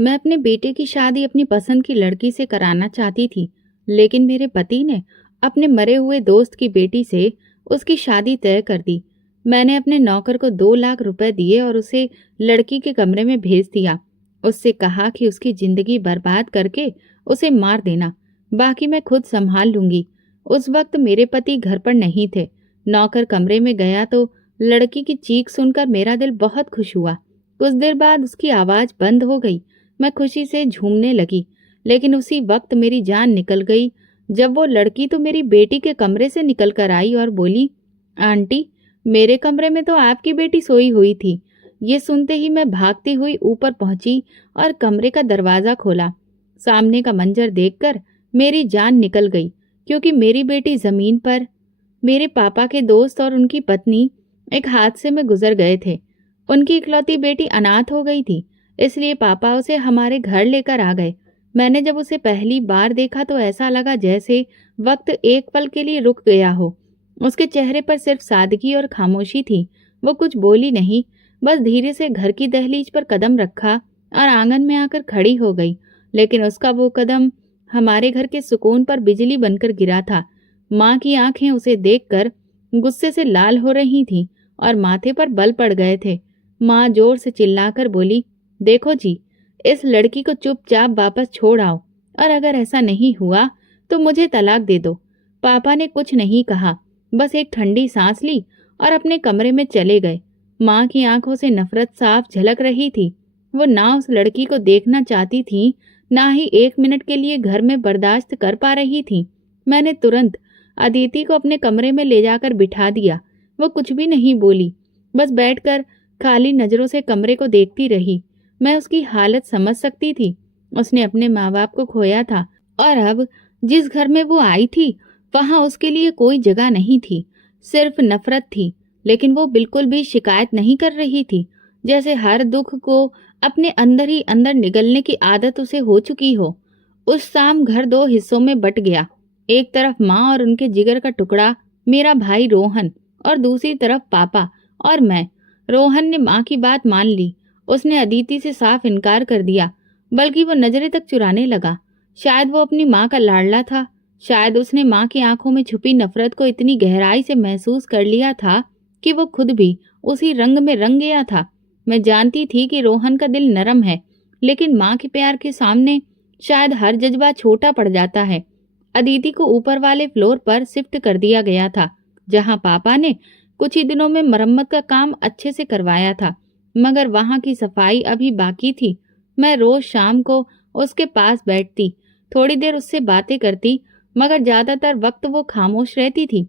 मैं अपने बेटे की शादी अपनी पसंद की लड़की से कराना चाहती थी, लेकिन मेरे पति ने अपने मरे हुए दोस्त की बेटी से उसकी शादी तय कर दी। मैंने अपने नौकर को 2 लाख रुपए दिए और उसे लड़की के कमरे में भेज दिया। उससे कहा कि उसकी जिंदगी बर्बाद करके उसे मार देना, बाकी मैं खुद संभाल लूंगी। उस वक्त मेरे पति घर पर नहीं थे। नौकर कमरे में गया तो लड़की की चीख सुनकर मेरा दिल बहुत खुश हुआ। कुछ देर बाद उसकी आवाज बंद हो गई। मैं खुशी से झूमने लगी, लेकिन उसी वक्त मेरी जान निकल गई जब वो लड़की तो मेरी बेटी के कमरे से निकल कर आई और बोली, आंटी, मेरे कमरे में तो आपकी बेटी सोई हुई थी। ये सुनते ही मैं भागती हुई ऊपर पहुंची और कमरे का दरवाजा खोला। सामने का मंजर देखकर मेरी जान निकल गई, क्योंकि मेरी बेटी जमीन पर, मेरे पापा के दोस्त और उनकी पत्नी एक हादसे में गुजर गए थे। उनकी इकलौती बेटी अनाथ हो गई थी, इसलिए पापा उसे हमारे घर लेकर आ गए। मैंने जब उसे पहली बार देखा तो ऐसा लगा जैसे वक्त एक पल के लिए रुक गया हो। उसके चेहरे पर सिर्फ सादगी और खामोशी थी। वो कुछ बोली नहीं, बस धीरे से घर की दहलीज पर कदम रखा और आंगन में आकर खड़ी हो गई। लेकिन उसका वो कदम हमारे घर के सुकून पर बिजली बनकर गिरा था। माँ की आंखें उसे देखकर गुस्से से लाल हो रही थीं और माथे पर बल पड़ गए थे। माँ जोर से चिल्लाकर बोली, देखो जी, इस लड़की को चुपचाप वापस छोड़ आओ, और अगर ऐसा नहीं हुआ तो मुझे तलाक दे दो। पापा ने कुछ नहीं कहा, बस एक ठंडी सांस ली और अपने कमरे में चले गए। माँ की आंखों से नफरत साफ झलक रही थी। वो ना उस लड़की को देखना चाहती थी, ना ही 1 मिनट के लिए घर में बर्दाश्त कर पा रही थी। मैंने तुरंत अदिति को अपने कमरे में ले जाकर बिठा दिया। वो कुछ भी नहीं बोली, बस बैठकर खाली नजरों से कमरे को देखती रही। मैं उसकी हालत समझ सकती थी। उसने अपने माँ बाप को खोया था और अब जिस घर में वो आई थी वहां उसके लिए कोई जगह नहीं थी, सिर्फ नफरत थी। लेकिन वो बिल्कुल भी शिकायत नहीं कर रही थी, जैसे हर दुख को अपने अंदर ही अंदर निगलने की आदत उसे हो चुकी हो। उस शाम घर 2 हिस्सों में बट गया। एक तरफ माँ और उनके जिगर का टुकड़ा मेरा भाई रोहन, और दूसरी तरफ पापा और मैं। रोहन ने माँ की बात मान ली। उसने अदिति से साफ इनकार कर दिया, बल्कि वो नजरें तक चुराने लगा। शायद वो अपनी माँ का लाडला था। शायद उसने माँ की आंखों में छुपी नफरत को इतनी गहराई से महसूस कर लिया था कि वो खुद भी उसी रंग में रंग गया था। मैं जानती थी कि रोहन का दिल नरम है, लेकिन माँ के प्यार के सामने शायद हर जज्बा छोटा पड़ जाता है। अदिति को ऊपर वाले फ्लोर पर शिफ्ट कर दिया गया था, जहाँ पापा ने कुछ ही दिनों में मरम्मत का काम अच्छे से करवाया था, मगर वहां की सफाई अभी बाकी थी। मैं रोज शाम को उसके पास बैठती, थोड़ी देर उससे बातें करती, मगर ज्यादातर वक्त वो खामोश रहती थी।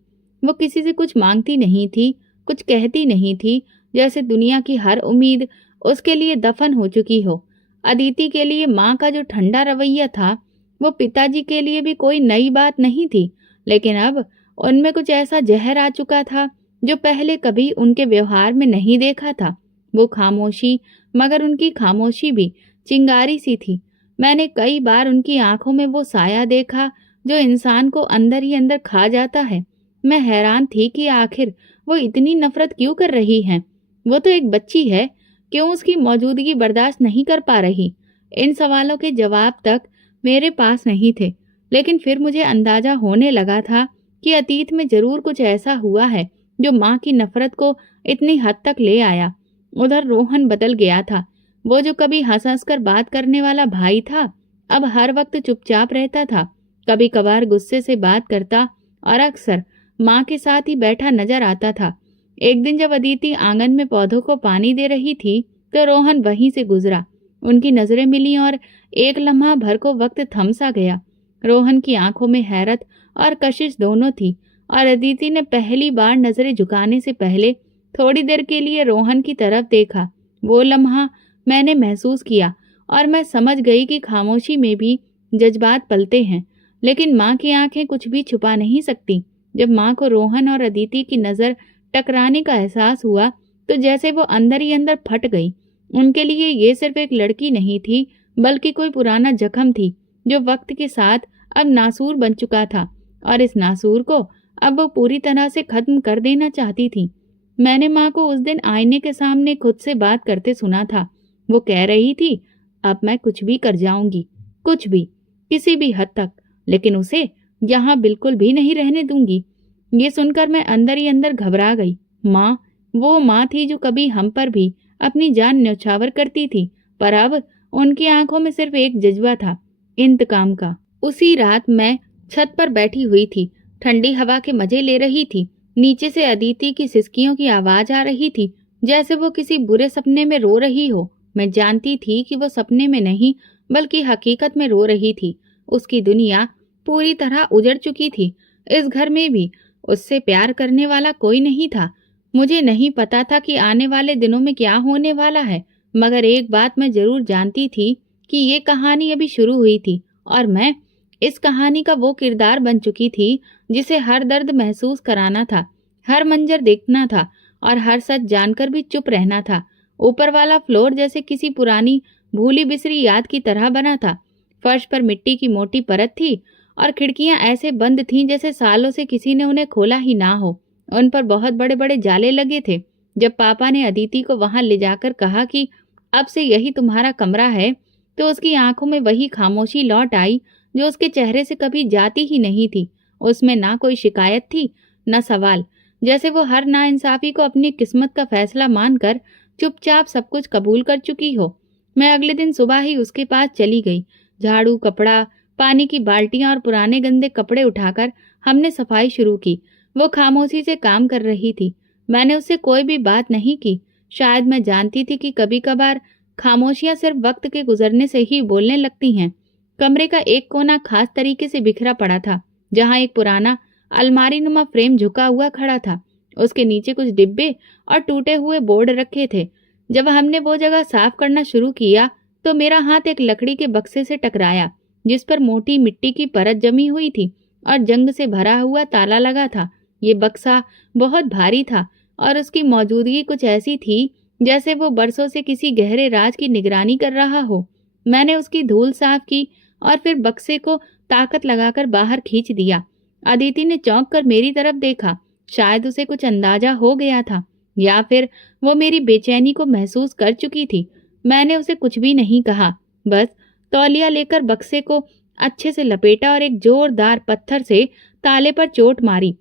वो किसी से कुछ मांगती नहीं थी, कुछ कहती नहीं थी, जैसे दुनिया की हर उम्मीद उसके लिए दफन हो चुकी हो। अदिति के लिए माँ का जो ठंडा रवैया था, वो पिताजी के लिए भी कोई नई बात नहीं थी, लेकिन अब उनमें कुछ ऐसा जहर आ चुका था जो पहले कभी उनके व्यवहार में नहीं देखा था। वो खामोशी, मगर उनकी खामोशी भी चिंगारी सी थी। मैंने कई बार उनकी आंखों में वो साया देखा जो इंसान को अंदर ही अंदर खा जाता है। मैं हैरान थी कि आखिर वो इतनी नफरत क्यों कर रही हैं। वो तो एक बच्ची है, क्यों उसकी मौजूदगी बर्दाश्त नहीं कर पा रही। इन सवालों के जवाब तक मेरे पास नहीं थे, लेकिन फिर मुझे अंदाजा होने लगा था कि अतीत में जरूर कुछ ऐसा हुआ है जो माँ की नफरत को इतनी हद तक ले आया। उधर रोहन बदल गया था। वो जो कभी हंस हंस कर बात करने वाला भाई था, अब हर वक्त चुपचाप रहता था। कभी कभार गुस्से से बात करता और अक्सर माँ के साथ ही बैठा नजर आता था। एक दिन जब अदिति आंगन में पौधों को पानी दे रही थी तो रोहन वहीं से गुजरा। उनकी नजरें मिली और एक लम्हा भर को वक्त थम सा गया। रोहन की आंखों में हैरत और कशिश दोनों थी, और अदिति ने पहली बार नजरें झुकाने से पहले थोड़ी देर के लिए रोहन की तरफ देखा। वो लम्हा मैंने महसूस किया और मैं समझ गई कि खामोशी में भी जज्बात पलते हैं, लेकिन माँ की आंखें कुछ भी छुपा नहीं सकती। जब माँ को रोहन और अदिति की नजर टकराने का एहसास हुआ तो जैसे वो अंदर ही अंदर फट गई। उनके लिए ये सिर्फ एक लड़की नहीं थी, बल्कि कोई पुराना जख्म थी जो वक्त के साथ अब नासूर बन चुका था, और इस नासूर को अब वो पूरी तरह से खत्म कर देना चाहती थी। मैंने माँ को उस दिन आईने के सामने खुद से बात करते सुना था। वो कह रही थी, अब मैं कुछ भी कर जाऊंगी, कुछ भी, किसी भी हद तक, लेकिन उसे यहाँ बिल्कुल भी नहीं रहने दूंगी। ये सुनकर मैं अंदर ही अंदर घबरा गई। माँ, वो माँ थी जो कभी हम पर भी अपनी जान न्यौछावर करती थी, पर अब उनकी आंखों में सिर्फ एक जज्बा था, इंतकाम का। उसी रात मैं छत पर बैठी हुई थी, ठंडी हवा के मजे ले रही थी। नीचे से अदिति की सिसकियों की आवाज आ रही थी, जैसे वो किसी बुरे सपने में रो रही हो। मैं जानती थी कि वो सपने में नहीं बल्कि हकीकत में रो रही थी। उसकी दुनिया पूरी तरह उजड़ चुकी थी। इस घर में भी उससे प्यार करने वाला कोई नहीं था। मुझे नहीं पता था कि आने वाले दिनों में क्या होने वाला है, मगर एक बात मैं जरूर जानती थी कि ये कहानी अभी शुरू हुई थी और मैं इस कहानी का वो किरदार बन चुकी थी जिसे हर दर्द महसूस कराना था, हर मंजर देखना था और हर सच जानकर भी चुप रहना था। ऊपर वाला फ्लोर जैसे किसी पुरानी भूली बिसरी याद की तरह बना था। फर्श पर मिट्टी की मोटी परत थी और खिड़कियां ऐसे बंद थीं जैसे सालों से किसी ने उन्हें खोला ही ना हो। उन पर बहुत बड़े बड़े जाले लगे थे। जब पापा ने अदिति को वहां ले जाकर कहा कि अब से यही तुम्हारा कमरा है, तो उसकी आंखों में वही खामोशी लौट आई जो उसके चेहरे से कभी जाती ही नहीं थी। उसमें ना कोई शिकायत थी, न सवाल, जैसे वो हर नाइंसाफी को अपनी किस्मत का फैसला मानकर चुपचाप सब कुछ कबूल कर चुकी हो। मैं अगले दिन सुबह ही उसके पास चली गई। झाड़ू, कपड़ा, पानी की बाल्टियां और पुराने गंदे कपड़े उठाकर हमने सफाई शुरू की। वो खामोशी से काम कर रही थी। मैंने उससे कोई भी बात नहीं की। शायद मैं जानती थी कि कभी कभार खामोशियां सिर्फ वक्त के गुजरने से ही बोलने लगती हैं। कमरे का एक कोना खास तरीके से बिखरा पड़ा था, जहां एक पुराना अलमारी नुमा फ्रेम झुका हुआ खड़ा था। उसके नीचे कुछ डिब्बे और टूटे हुए बोर्ड रखे थे। जब हमने वो जगह साफ करना शुरू किया तो मेरा हाथ एक लकड़ी के बक्से से टकराया, जिस पर मोटी मिट्टी की परत जमी हुई थी और जंग से भरा हुआ ताला लगा था। ये बक्सा बहुत भारी था और उसकी मौजूदगी कुछ ऐसी थी जैसे वो बरसों से किसी गहरे राज की निगरानी कर रहा हो। मैंने उसकी धूल साफ की और फिर बक्से को ताकत लगाकर बाहर खींच दिया। अदिति ने चौंक कर मेरी तरफ देखा। शायद उसे कुछ अंदाजा हो गया था या फिर वो मेरी बेचैनी को महसूस कर चुकी थी। मैंने उसे कुछ भी नहीं कहा, बस तौलिया लेकर बक्से को अच्छे से लपेटा और एक जोरदार पत्थर से ताले पर चोट मारी।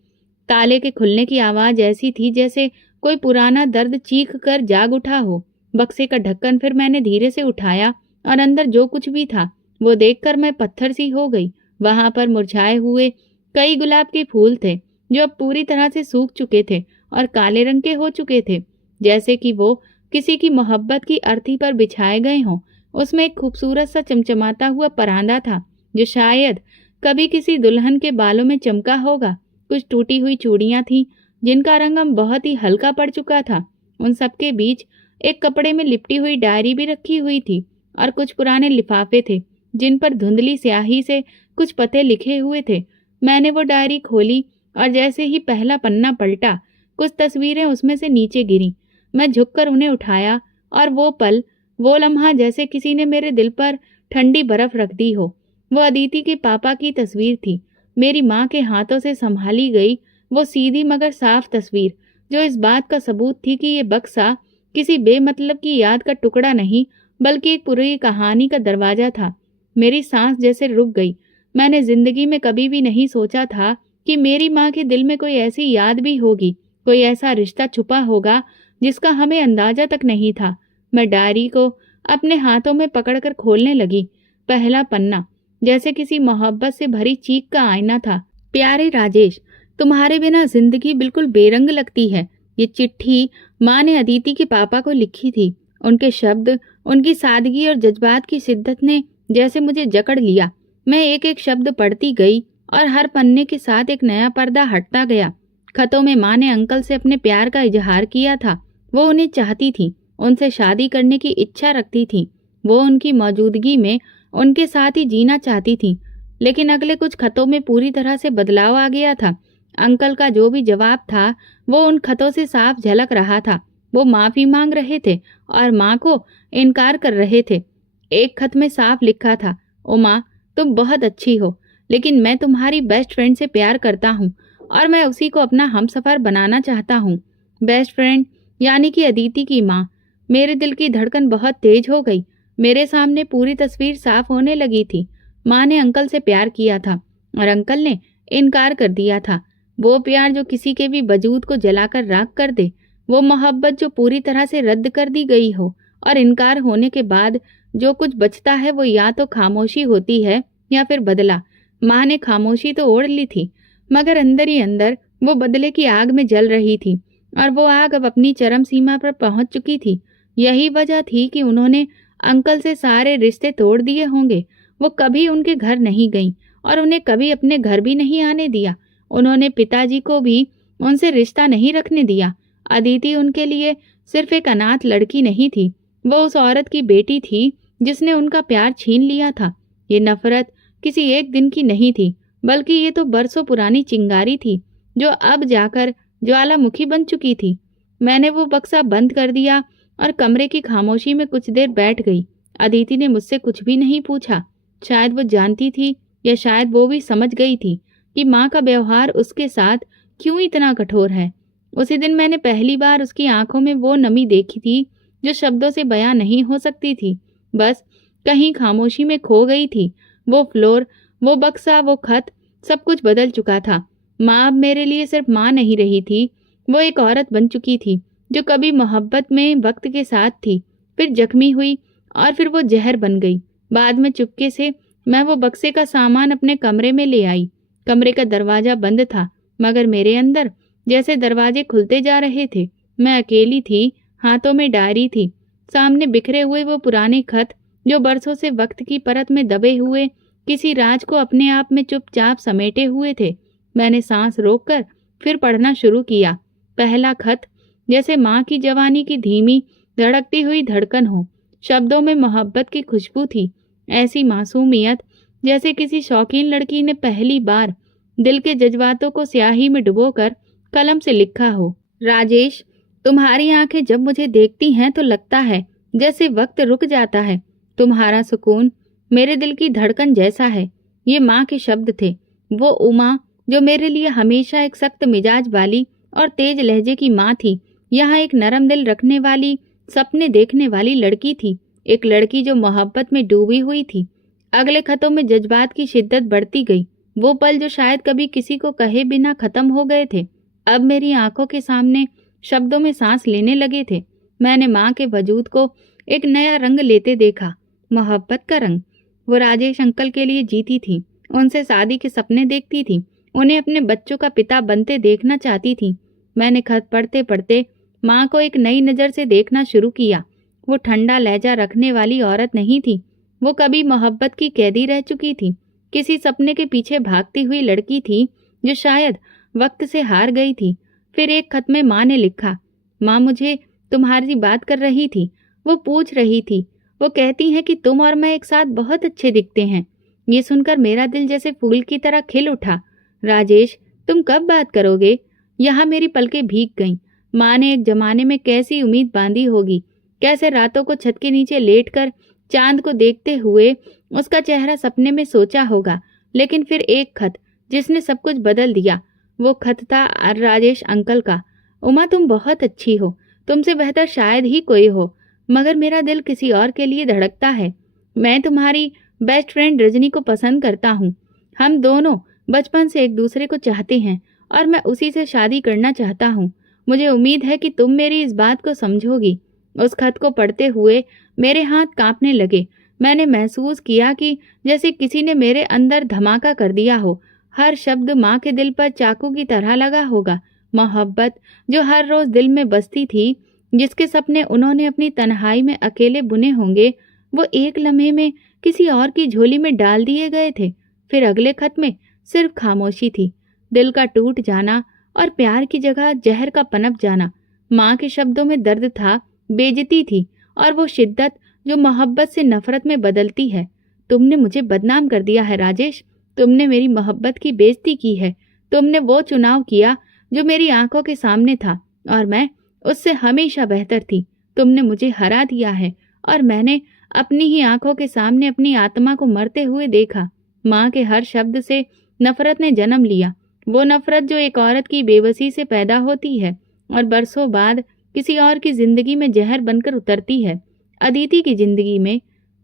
ताले के खुलने की आवाज ऐसी थी जैसे कोई पुराना दर्द चीख कर जाग उठा हो। बक्से का ढक्कन फिर मैंने धीरे से उठाया और अंदर जो कुछ भी था वो देखकर मैं पत्थर सी हो गई। वहां पर मुरझाए हुए कई गुलाब के फूल थे जो अब पूरी तरह से सूख चुके थे और काले रंग के हो चुके थे, जैसे कि वो किसी की मोहब्बत की अर्थी पर बिछाए गए हों। उसमें एक खूबसूरत सा चमचमाता हुआ परांदा था जो शायद कभी किसी दुल्हन के बालों में चमका होगा। कुछ टूटी हुई चूड़ियां थीं जिनका रंग अब बहुत ही हल्का पड़ चुका था। उन सबके बीच एक कपड़े में लिपटी हुई डायरी भी रखी हुई थी और कुछ पुराने लिफाफे थे जिन पर धुंधली स्याही से कुछ पते लिखे हुए थे। मैंने वो डायरी खोली और जैसे ही पहला पन्ना पलटा, कुछ तस्वीरें उसमें से नीचे गिरी। मैं झुककर उन्हें उठाया और वो पल, वो लम्हा जैसे किसी ने मेरे दिल पर ठंडी बर्फ रख दी हो। वो अदिति के पापा की तस्वीर थी, मेरी माँ के हाथों से संभाली गई वो सीधी मगर साफ तस्वीर, जो इस बात का सबूत थी कि ये बक्सा किसी बेमतलब की याद का टुकड़ा नहीं बल्कि एक पूरी कहानी का दरवाजा था। मेरी सांस जैसे रुक गई। मैंने जिंदगी में कभी भी नहीं सोचा था कि मेरी माँ के दिल में कोई ऐसी याद भी होगी, कोई ऐसा रिश्ता छुपा होगा जिसका हमें अंदाजा तक नहीं था। मैं डायरी को अपने हाथों में पकड़कर खोलने लगी। पहला पन्ना जैसे किसी मोहब्बत से भरी चीख का आईना था। प्यारे राजेश, तुम्हारे बिना जिंदगी बिल्कुल बेरंग लगती है। ये चिट्ठी माँ ने अदिति के पापा को लिखी थी। उनके शब्द, उनकी सादगी और जज्बात की शिद्दत ने जैसे मुझे जकड़ लिया। मैं एक एक शब्द पढ़ती गई और हर पन्ने के साथ एक नया पर्दा हटता गया। खतों में माँ ने अंकल से अपने प्यार का इजहार किया था। वो उन्हें चाहती थी, उनसे शादी करने की इच्छा रखती थी। वो उनकी मौजूदगी में उनके साथ ही जीना चाहती थी। लेकिन अगले कुछ खतों में पूरी तरह से बदलाव आ गया था। अंकल का जो भी जवाब था वो उन खतों से साफ झलक रहा था। वो माफी मांग रहे थे और माँ को इनकार कर रहे थे। एक खत में साफ लिखा था, ओ माँ, तुम बहुत अच्छी हो, लेकिन मैं तुम्हारी बेस्ट फ्रेंड से प्यार करता हूँ और मैं उसी को अपना हमसफर बनाना चाहता हूँ। बेस्ट फ्रेंड यानी कि अदिति की माँ। मेरे दिल की धड़कन बहुत तेज हो गई। मेरे सामने पूरी तस्वीर साफ होने लगी थी। माँ ने अंकल से प्यार किया था और अंकल ने इनकार कर दिया था। वो प्यार जो किसी के भी वजूद को जलाकर राख कर दे, वो मोहब्बत जो पूरी तरह से रद्द कर दी गई हो, और इनकार होने के बाद जो कुछ बचता है वो या तो खामोशी होती है या फिर बदला। माँ ने खामोशी तो ओढ़ ली थी, मगर अंदर ही अंदर वो बदले की आग में जल रही थी, और वो आग अब अपनी चरम सीमा पर पहुंच चुकी थी। यही वजह थी कि उन्होंने अंकल से सारे रिश्ते तोड़ दिए होंगे। वो कभी उनके घर नहीं गईं और उन्हें कभी अपने घर भी नहीं आने दिया। उन्होंने पिताजी को भी उनसे रिश्ता नहीं रखने दिया। अदिति उनके लिए सिर्फ एक अनाथ लड़की नहीं थी, वो उस औरत की बेटी थी जिसने उनका प्यार छीन लिया था। ये नफरत किसी एक दिन की नहीं थी, बल्कि ये तो बरसों पुरानी चिंगारी थी जो अब जाकर ज्वालामुखी बन चुकी थी। मैंने वो बक्सा बंद कर दिया और कमरे की खामोशी में कुछ देर बैठ गई। अदिति ने मुझसे कुछ भी नहीं पूछा। शायद वो जानती थी या शायद वो भी समझ गई थी कि माँ का व्यवहार उसके साथ क्यों इतना कठोर है। उसी दिन मैंने पहली बार उसकी आंखों में वो नमी देखी थी जो शब्दों से बयां नहीं हो सकती थी, बस कहीं खामोशी में खो गई थी। वो फ्लोर, वो बक्सा, वो खत, सब कुछ बदल चुका था। माँ अब मेरे लिए सिर्फ माँ नहीं रही थी, वो एक औरत बन चुकी थी जो कभी मोहब्बत में वक्त के साथ थी, फिर जख्मी हुई और फिर वो जहर बन गई। बाद में चुपके से मैं वो बक्से का सामान अपने कमरे में ले आई। कमरे का दरवाजा बंद था, मगर मेरे अंदर जैसे दरवाजे खुलते जा रहे थे। मैं अकेली थी, हाथों में डायरी थी, सामने बिखरे हुए वो पुराने खत जो बरसों से वक्त की परत में दबे हुए किसी राज को अपने आप में चुपचाप समेटे हुए थे। मैंने सांस रोककर फिर पढ़ना शुरू किया। पहला खत जैसे माँ की जवानी की धीमी धड़कती हुई धड़कन हो। शब्दों में मोहब्बत की खुशबू थी, ऐसी मासूमियत जैसे किसी शौकीन लड़की ने पहली बार दिल के जज्बातों को स्याही में डुबोकर कलम से लिखा हो। राजेश, तुम्हारी आंखें जब मुझे देखती हैं तो लगता है जैसे वक्त रुक जाता है। तुम्हारा सुकून मेरे दिल की धड़कन जैसा है। ये माँ के शब्द थे, वो उमा जो मेरे लिए हमेशा एक सख्त मिजाज वाली और तेज लहजे की माँ थी, यहाँ एक नरम दिल रखने वाली, सपने देखने वाली लड़की थी, एक लड़की जो मोहब्बत में डूबी हुई थी। अगले खतों में जज्बात की शिद्दत बढ़ती गई। वो पल जो शायद कभी किसी को कहे बिना खत्म हो गए थे, अब मेरी आंखों के सामने शब्दों में सांस लेने लगे थे। मैंने माँ के वजूद को एक नया रंग लेते देखा, मोहब्बत का रंग। वो राजेश अंकल के लिए जीती थी, उनसे शादी के सपने देखती थी, उन्हें अपने बच्चों का पिता बनते देखना चाहती थी। मैंने खत पढ़ते पढ़ते माँ को एक नई नज़र से देखना शुरू किया। वो ठंडा लहजा रखने वाली औरत नहीं थी, वो कभी मोहब्बत की कैदी रह चुकी थी, किसी सपने के पीछे भागती हुई लड़की थी जो शायद वक्त से हार गई थी। फिर एक खत में माँ ने लिखा, माँ मुझे तुम्हारी बात कर रही थी, वो पूछ रही थी, वो कहती हैं कि तुम और मैं एक साथ बहुत अच्छे दिखते हैं। ये सुनकर मेरा दिल जैसे फूल की तरह खिल उठा। राजेश, तुम कब बात करोगे? यहाँ मेरी पलकें भीग गईं। माँ ने एक जमाने में कैसी उम्मीद बांधी होगी, कैसे रातों को छत के नीचे लेटकर चांद को देखते हुए उसका चेहरा सपने में सोचा होगा। लेकिन फिर एक खत जिसने सब कुछ बदल दिया। वो खत था राजेश अंकल का। उमा, तुम बहुत अच्छी हो, तुमसे बेहतर शायद ही कोई हो, मगर मेरा दिल किसी और के लिए धड़कता है। मैं तुम्हारी बेस्ट फ्रेंड रजनी को पसंद करता हूँ। हम दोनों बचपन से एक दूसरे को चाहते हैं और मैं उसी से शादी करना चाहता हूँ। मुझे उम्मीद है कि तुम मेरी इस बात को समझोगी। उस खत को पढ़ते हुए मेरे हाथ कांपने लगे। मैंने महसूस किया कि जैसे किसी ने मेरे अंदर धमाका कर दिया हो। हर शब्द माँ के दिल पर चाकू की तरह लगा होगा। मोहब्बत जो हर रोज दिल में बसती थी, जिसके सपने उन्होंने अपनी तन्हाई में अकेले बुने होंगे, वो एक लम्हे में किसी और की झोली में डाल दिए गए थे। फिर अगले खत में सिर्फ खामोशी थी, दिल का टूट जाना और प्यार की जगह जहर का पनप जाना। माँ के शब्दों में दर्द था, बेइज्जती थी और वो शिद्दत जो मोहब्बत से नफरत में बदलती है। तुमने मुझे बदनाम कर दिया है राजेश, तुमने मेरी मोहब्बत की बेइज्जती की है। तुमने वो चुनाव किया जो मेरी आंखों के सामने था और मैं उससे हमेशा बेहतर थी। तुमने मुझे हरा दिया है और मैंने अपनी ही आंखों के सामने अपनी आत्मा को मरते हुए देखा। माँ के हर शब्द से नफरत ने जन्म लिया, वो नफरत जो एक औरत की बेबसी से पैदा होती है और बरसों बाद किसी और की जिंदगी में जहर बनकर उतरती है। अदिति की जिंदगी में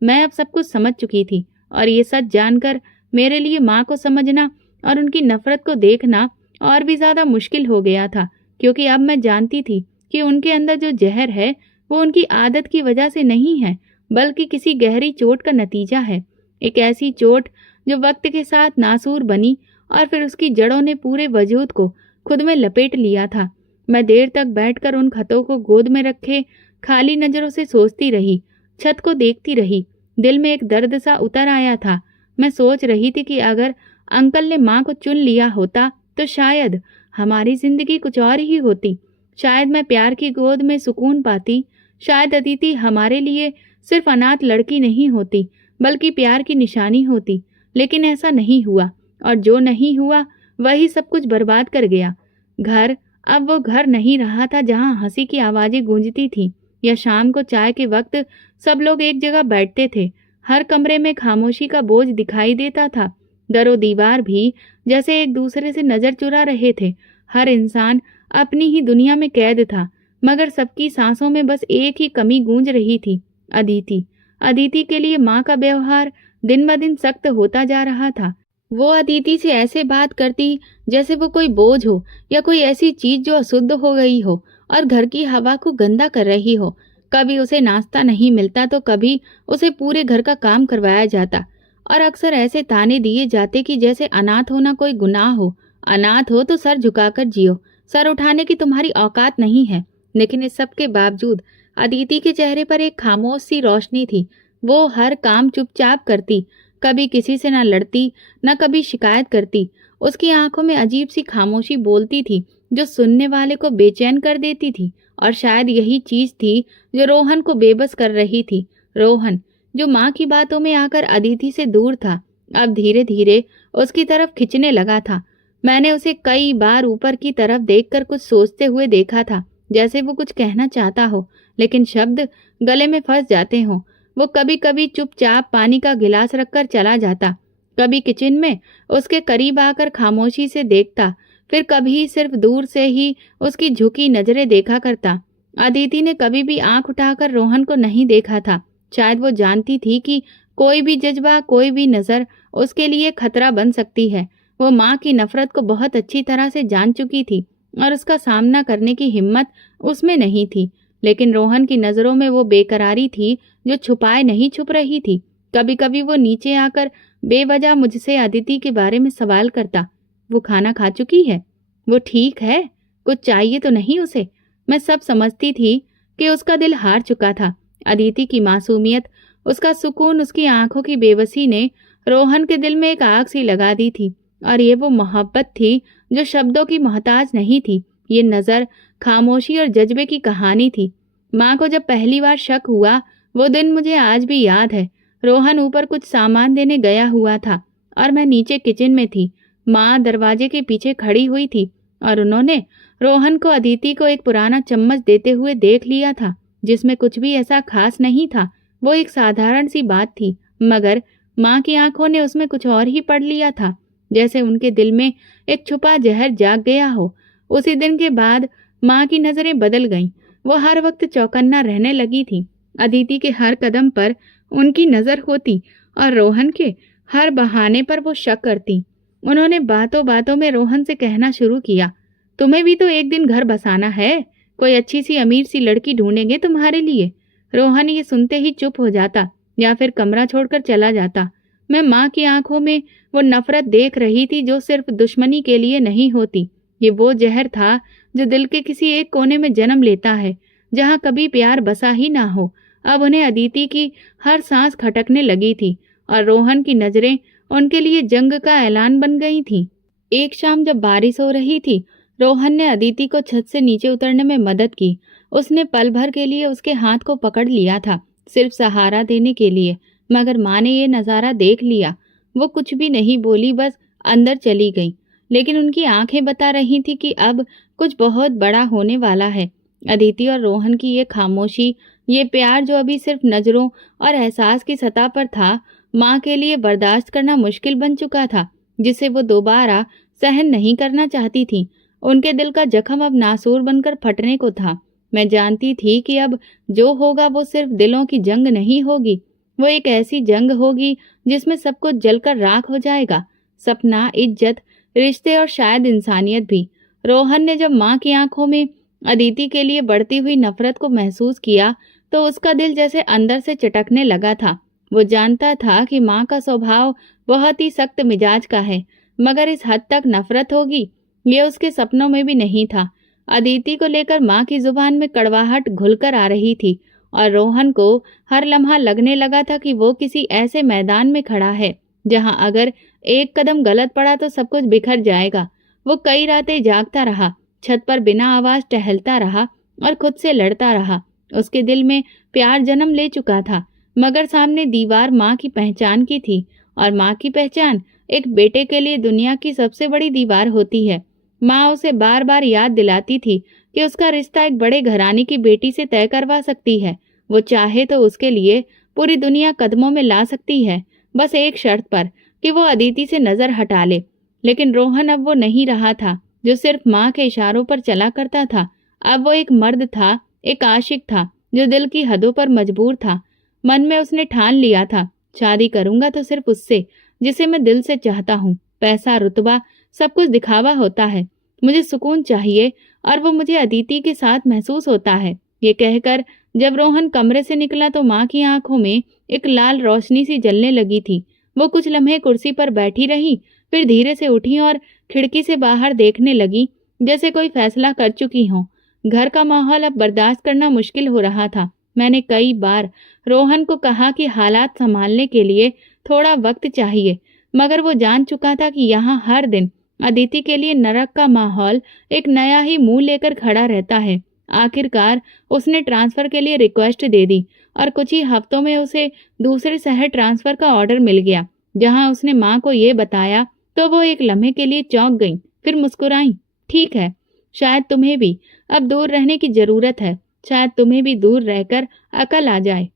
मैं अब सब कुछ समझ चुकी थी और ये सच जानकर मेरे लिए माँ को समझना और उनकी नफरत को देखना और भी ज्यादा मुश्किल हो गया था, क्योंकि अब मैं जानती थी कि उनके अंदर जो जहर है वो उनकी आदत की वजह से नहीं है, बल्कि किसी गहरी चोट का नतीजा है। एक ऐसी चोट जो वक्त के साथ नासूर बनी और फिर उसकी जड़ों ने पूरे वजूद को खुद में लपेट लिया था। मैं देर तक बैठकर उन खतों को गोद में रखे खाली नजरों से सोचती रही, छत को देखती रही। दिल में एक दर्द सा उतर आया था। मैं सोच रही थी कि अगर अंकल ने माँ को चुन लिया होता तो शायद हमारी जिंदगी कुछ और ही होती। शायद मैं प्यार की गोद में सुकून पाती। शायद अदिति हमारे लिए सिर्फ अनाथ लड़की नहीं होती, बल्कि प्यार की निशानी होती। लेकिन ऐसा नहीं हुआ, और जो नहीं हुआ वही सब कुछ बर्बाद कर गया। घर अब वो घर नहीं रहा था जहाँ हंसी की आवाजें गूंजती थीं, या शाम को चाय के वक्त सब लोग एक जगह बैठते थे। हर कमरे में खामोशी का बोझ दिखाई देता था। दरो दीवार भी जैसे एक दूसरे से नजर चुरा रहे थे। हर इंसान अपनी ही दुनिया में कैद था, मगर सबकी सांसों में बस एक ही कमी गूंज रही थी, अदिति। अदिति के लिए माँ का व्यवहार दिन ब दिन सख्त होता जा रहा था। वो अदिति से ऐसे बात करती जैसे वो कोई बोझ हो या कोई ऐसी चीज जो अशुद्ध हो गई हो और घर की हवा को गंदा कर रही हो। कभी उसे नाश्ता नहीं मिलता तो कभी उसे पूरे घर का काम करवाया जाता, और अक्सर ऐसे ताने दिए जाते कि जैसे अनाथ होना कोई गुनाह हो। अनाथ हो तो सर झुकाकर जियो, सर उठाने की तुम्हारी औकात नहीं है। लेकिन इस सब के बावजूद अदिति के चेहरे पर एक खामोश सी रोशनी थी। वो हर काम चुपचाप करती, कभी किसी से न लड़ती न कभी शिकायत करती। उसकी आंखों में अजीब सी खामोशी बोलती थी जो सुनने वाले को बेचैन कर देती थी। और शायद यही चीज थी जो रोहन को बेबस कर रही थी। रोहन जो माँ की बातों में आकर अदिति से दूर था, अब धीरे धीरे उसकी तरफ खिंचने लगा था। मैंने उसे कई बार ऊपर की तरफ देखकर कुछ सोचते हुए देखा था, जैसे वो कुछ कहना चाहता हो लेकिन शब्द गले में फंस जाते हों। वो कभी कभी चुपचाप पानी का गिलास रखकर चला जाता, कभी किचन में उसके करीब आकर खामोशी से देखता, फिर कभी सिर्फ दूर से ही उसकी झुकी नजरें देखा करता। अदिति ने कभी भी आंख उठाकर रोहन को नहीं देखा था। शायद वो जानती थी कि कोई भी जज्बा, कोई भी नजर उसके लिए खतरा बन सकती है। वो माँ की नफरत को बहुत अच्छी तरह से जान चुकी थी और उसका सामना करने की हिम्मत उसमें नहीं थी। लेकिन रोहन की नजरों में वो बेकरारी थी जो छुपाए नहीं छुप रही थी। कभी कभी वो नीचे आकर बेवजह मुझसे अदिति के बारे में सवाल करता। वो खाना खा चुकी है? वो ठीक है? कुछ चाहिए तो नहीं उसे? मैं सब समझती थी कि उसका दिल हार चुका था। अदिति की मासूमियत, उसका सुकून, उसकी आंखों की बेबसी ने रोहन के दिल में एक आग सी लगा दी थी। और ये वो मोहब्बत थी जो शब्दों की मोहताज नहीं थी। ये नजर, खामोशी और जज्बे की कहानी थी। माँ को जब पहली बार शक हुआ, वो दिन मुझे आज भी याद है। रोहन ऊपर कुछ सामान देने गया हुआ था और मैं नीचे किचन में थी। माँ दरवाजे के पीछे खड़ी हुई थी और उन्होंने रोहन को अदिति को एक पुराना चम्मच देते हुए देख लिया था, जिसमें कुछ भी ऐसा खास नहीं था। वो एक साधारण सी बात थी, मगर माँ की आंखों ने उसमें कुछ और ही पढ़ लिया था, जैसे उनके दिल में एक छुपा जहर जाग गया हो। उसी दिन के बाद माँ की नजरें बदल गईं। वो हर वक्त चौकन्ना रहने लगी थी। अदिति के हर कदम पर उनकी नजर होती और रोहन के हर बहाने पर वो शक करती। उन्होंने बातों बातों में रोहन से कहना शुरू किया, तुम्हें भी तो एक दिन घर बसाना है, कोई अच्छी सी अमीर सी लड़की ढूंढेंगे तुम्हारे लिए। रोहन ये सुनते ही चुप हो जाता या फिर कमरा छोड़कर चला जाता। मैं माँ की आंखों में वो नफरत देख रही थी जो सिर्फ दुश्मनी के लिए नहीं होती। ये वो जहर था जो दिल के किसी एक कोने में जन्म लेता है, जहाँ कभी प्यार बसा ही ना हो। अब उन्हें अदिति की हर सांस खटकने लगी थी और रोहन की नजरें उनके लिए जंग का ऐलान बन गई थी। एक शाम जब बारिश हो रही थी, रोहन ने अदिति को छत से नीचे उतरने में मदद की। उसने पल भर के लिए उसके हाथ को पकड़ लिया था, सिर्फ सहारा देने के लिए। मगर माँ ने ये नज़ारा देख लिया। वो कुछ भी नहीं बोली, बस अंदर चली गई। लेकिन उनकी आंखें बता रही थी कि अब कुछ बहुत बड़ा होने वाला है। अदिति और रोहन की ये खामोशी, ये प्यार जो अभी सिर्फ नजरों और एहसास की सतह पर था, माँ के लिए बर्दाश्त करना मुश्किल बन चुका था, जिसे वो दोबारा सहन नहीं करना चाहती थी। उनके दिल का जख्म अब नासूर बनकर फटने को था। मैं जानती थी कि अब जो होगा वो सिर्फ दिलों की जंग नहीं होगी, वो एक ऐसी जंग होगी जिसमें सब कुछ जलकर राख हो जाएगा। सपना, इज्जत, रिश्ते और शायद इंसानियत भी। रोहन ने जब माँ की आंखों में अदिति के लिए बढ़ती हुई नफरत को महसूस किया तो उसका दिल जैसे अंदर से चटकने लगा था। वो जानता था कि माँ का स्वभाव बहुत ही सख्त मिजाज का है, मगर इस हद तक नफरत होगी ये उसके सपनों में भी नहीं था। अदिति को लेकर माँ की जुबान में कड़वाहट घुलकर आ रही थी और रोहन को हर लम्हा लगने लगा था कि वो किसी ऐसे मैदान में खड़ा है जहां अगर एक कदम गलत पड़ा तो सब कुछ बिखर जाएगा। वो कई रातें जागता रहा, छत पर बिना आवाज टहलता रहा और खुद से लड़ता रहा। उसके दिल में प्यार जन्म ले चुका था, मगर सामने दीवार माँ की पहचान की थी और माँ की पहचान एक बेटे के लिए दुनिया की सबसे बड़ी दीवार होती है। माँ उसे बार बार याद दिलाती थी कि उसका रिश्ता एक बड़े घराने की बेटी से तय करवा सकती है। वो चाहे तो उसके लिए पूरी दुनिया कदमों में ला सकती है, बस एक शर्त पर कि वो अदिति से नजर हटा ले। लेकिन रोहन अब वो नहीं रहा था जो सिर्फ माँ के इशारों पर चला करता था। अब वो एक मर्द था, एक आशिक था जो दिल की हदों पर मजबूर था। मन में उसने ठान लिया था, शादी करूंगा तो सिर्फ उससे जिसे मैं दिल से चाहता हूँ। पैसा, रुतबा, सब कुछ दिखावा होता है, मुझे सुकून चाहिए और वो मुझे अदिति के साथ महसूस होता है। ये कहकर जब रोहन कमरे से निकला तो माँ की आंखों में एक लाल रोशनी सी जलने लगी थी। वो कुछ लम्हे कुर्सी पर बैठी रही, फिर धीरे से उठी और खिड़की से बाहर देखने लगी जैसे कोई फैसला कर चुकी हो। घर का माहौल अब बर्दाश्त करना मुश्किल हो रहा था। मैंने कई बार रोहन को कहा कि हालात संभालने के लिए थोड़ा वक्त चाहिए, मगर वो जान चुका था कि यहाँ हर दिन अदिति के लिए नरक का माहौल एक नया ही मुंह लेकर खड़ा रहता है। आखिरकार उसने ट्रांसफर के लिए रिक्वेस्ट दे दी और कुछ ही हफ्तों में उसे दूसरे शहर ट्रांसफर का ऑर्डर मिल गया। जहां उसने माँ को ये बताया तो वो एक लम्हे के लिए चौंक गई, फिर मुस्कुराई। ठीक है, शायद तुम्हें भी अब दूर रहने की जरूरत है, शायद तुम्हें भी दूर रहकर अकल आ जाए।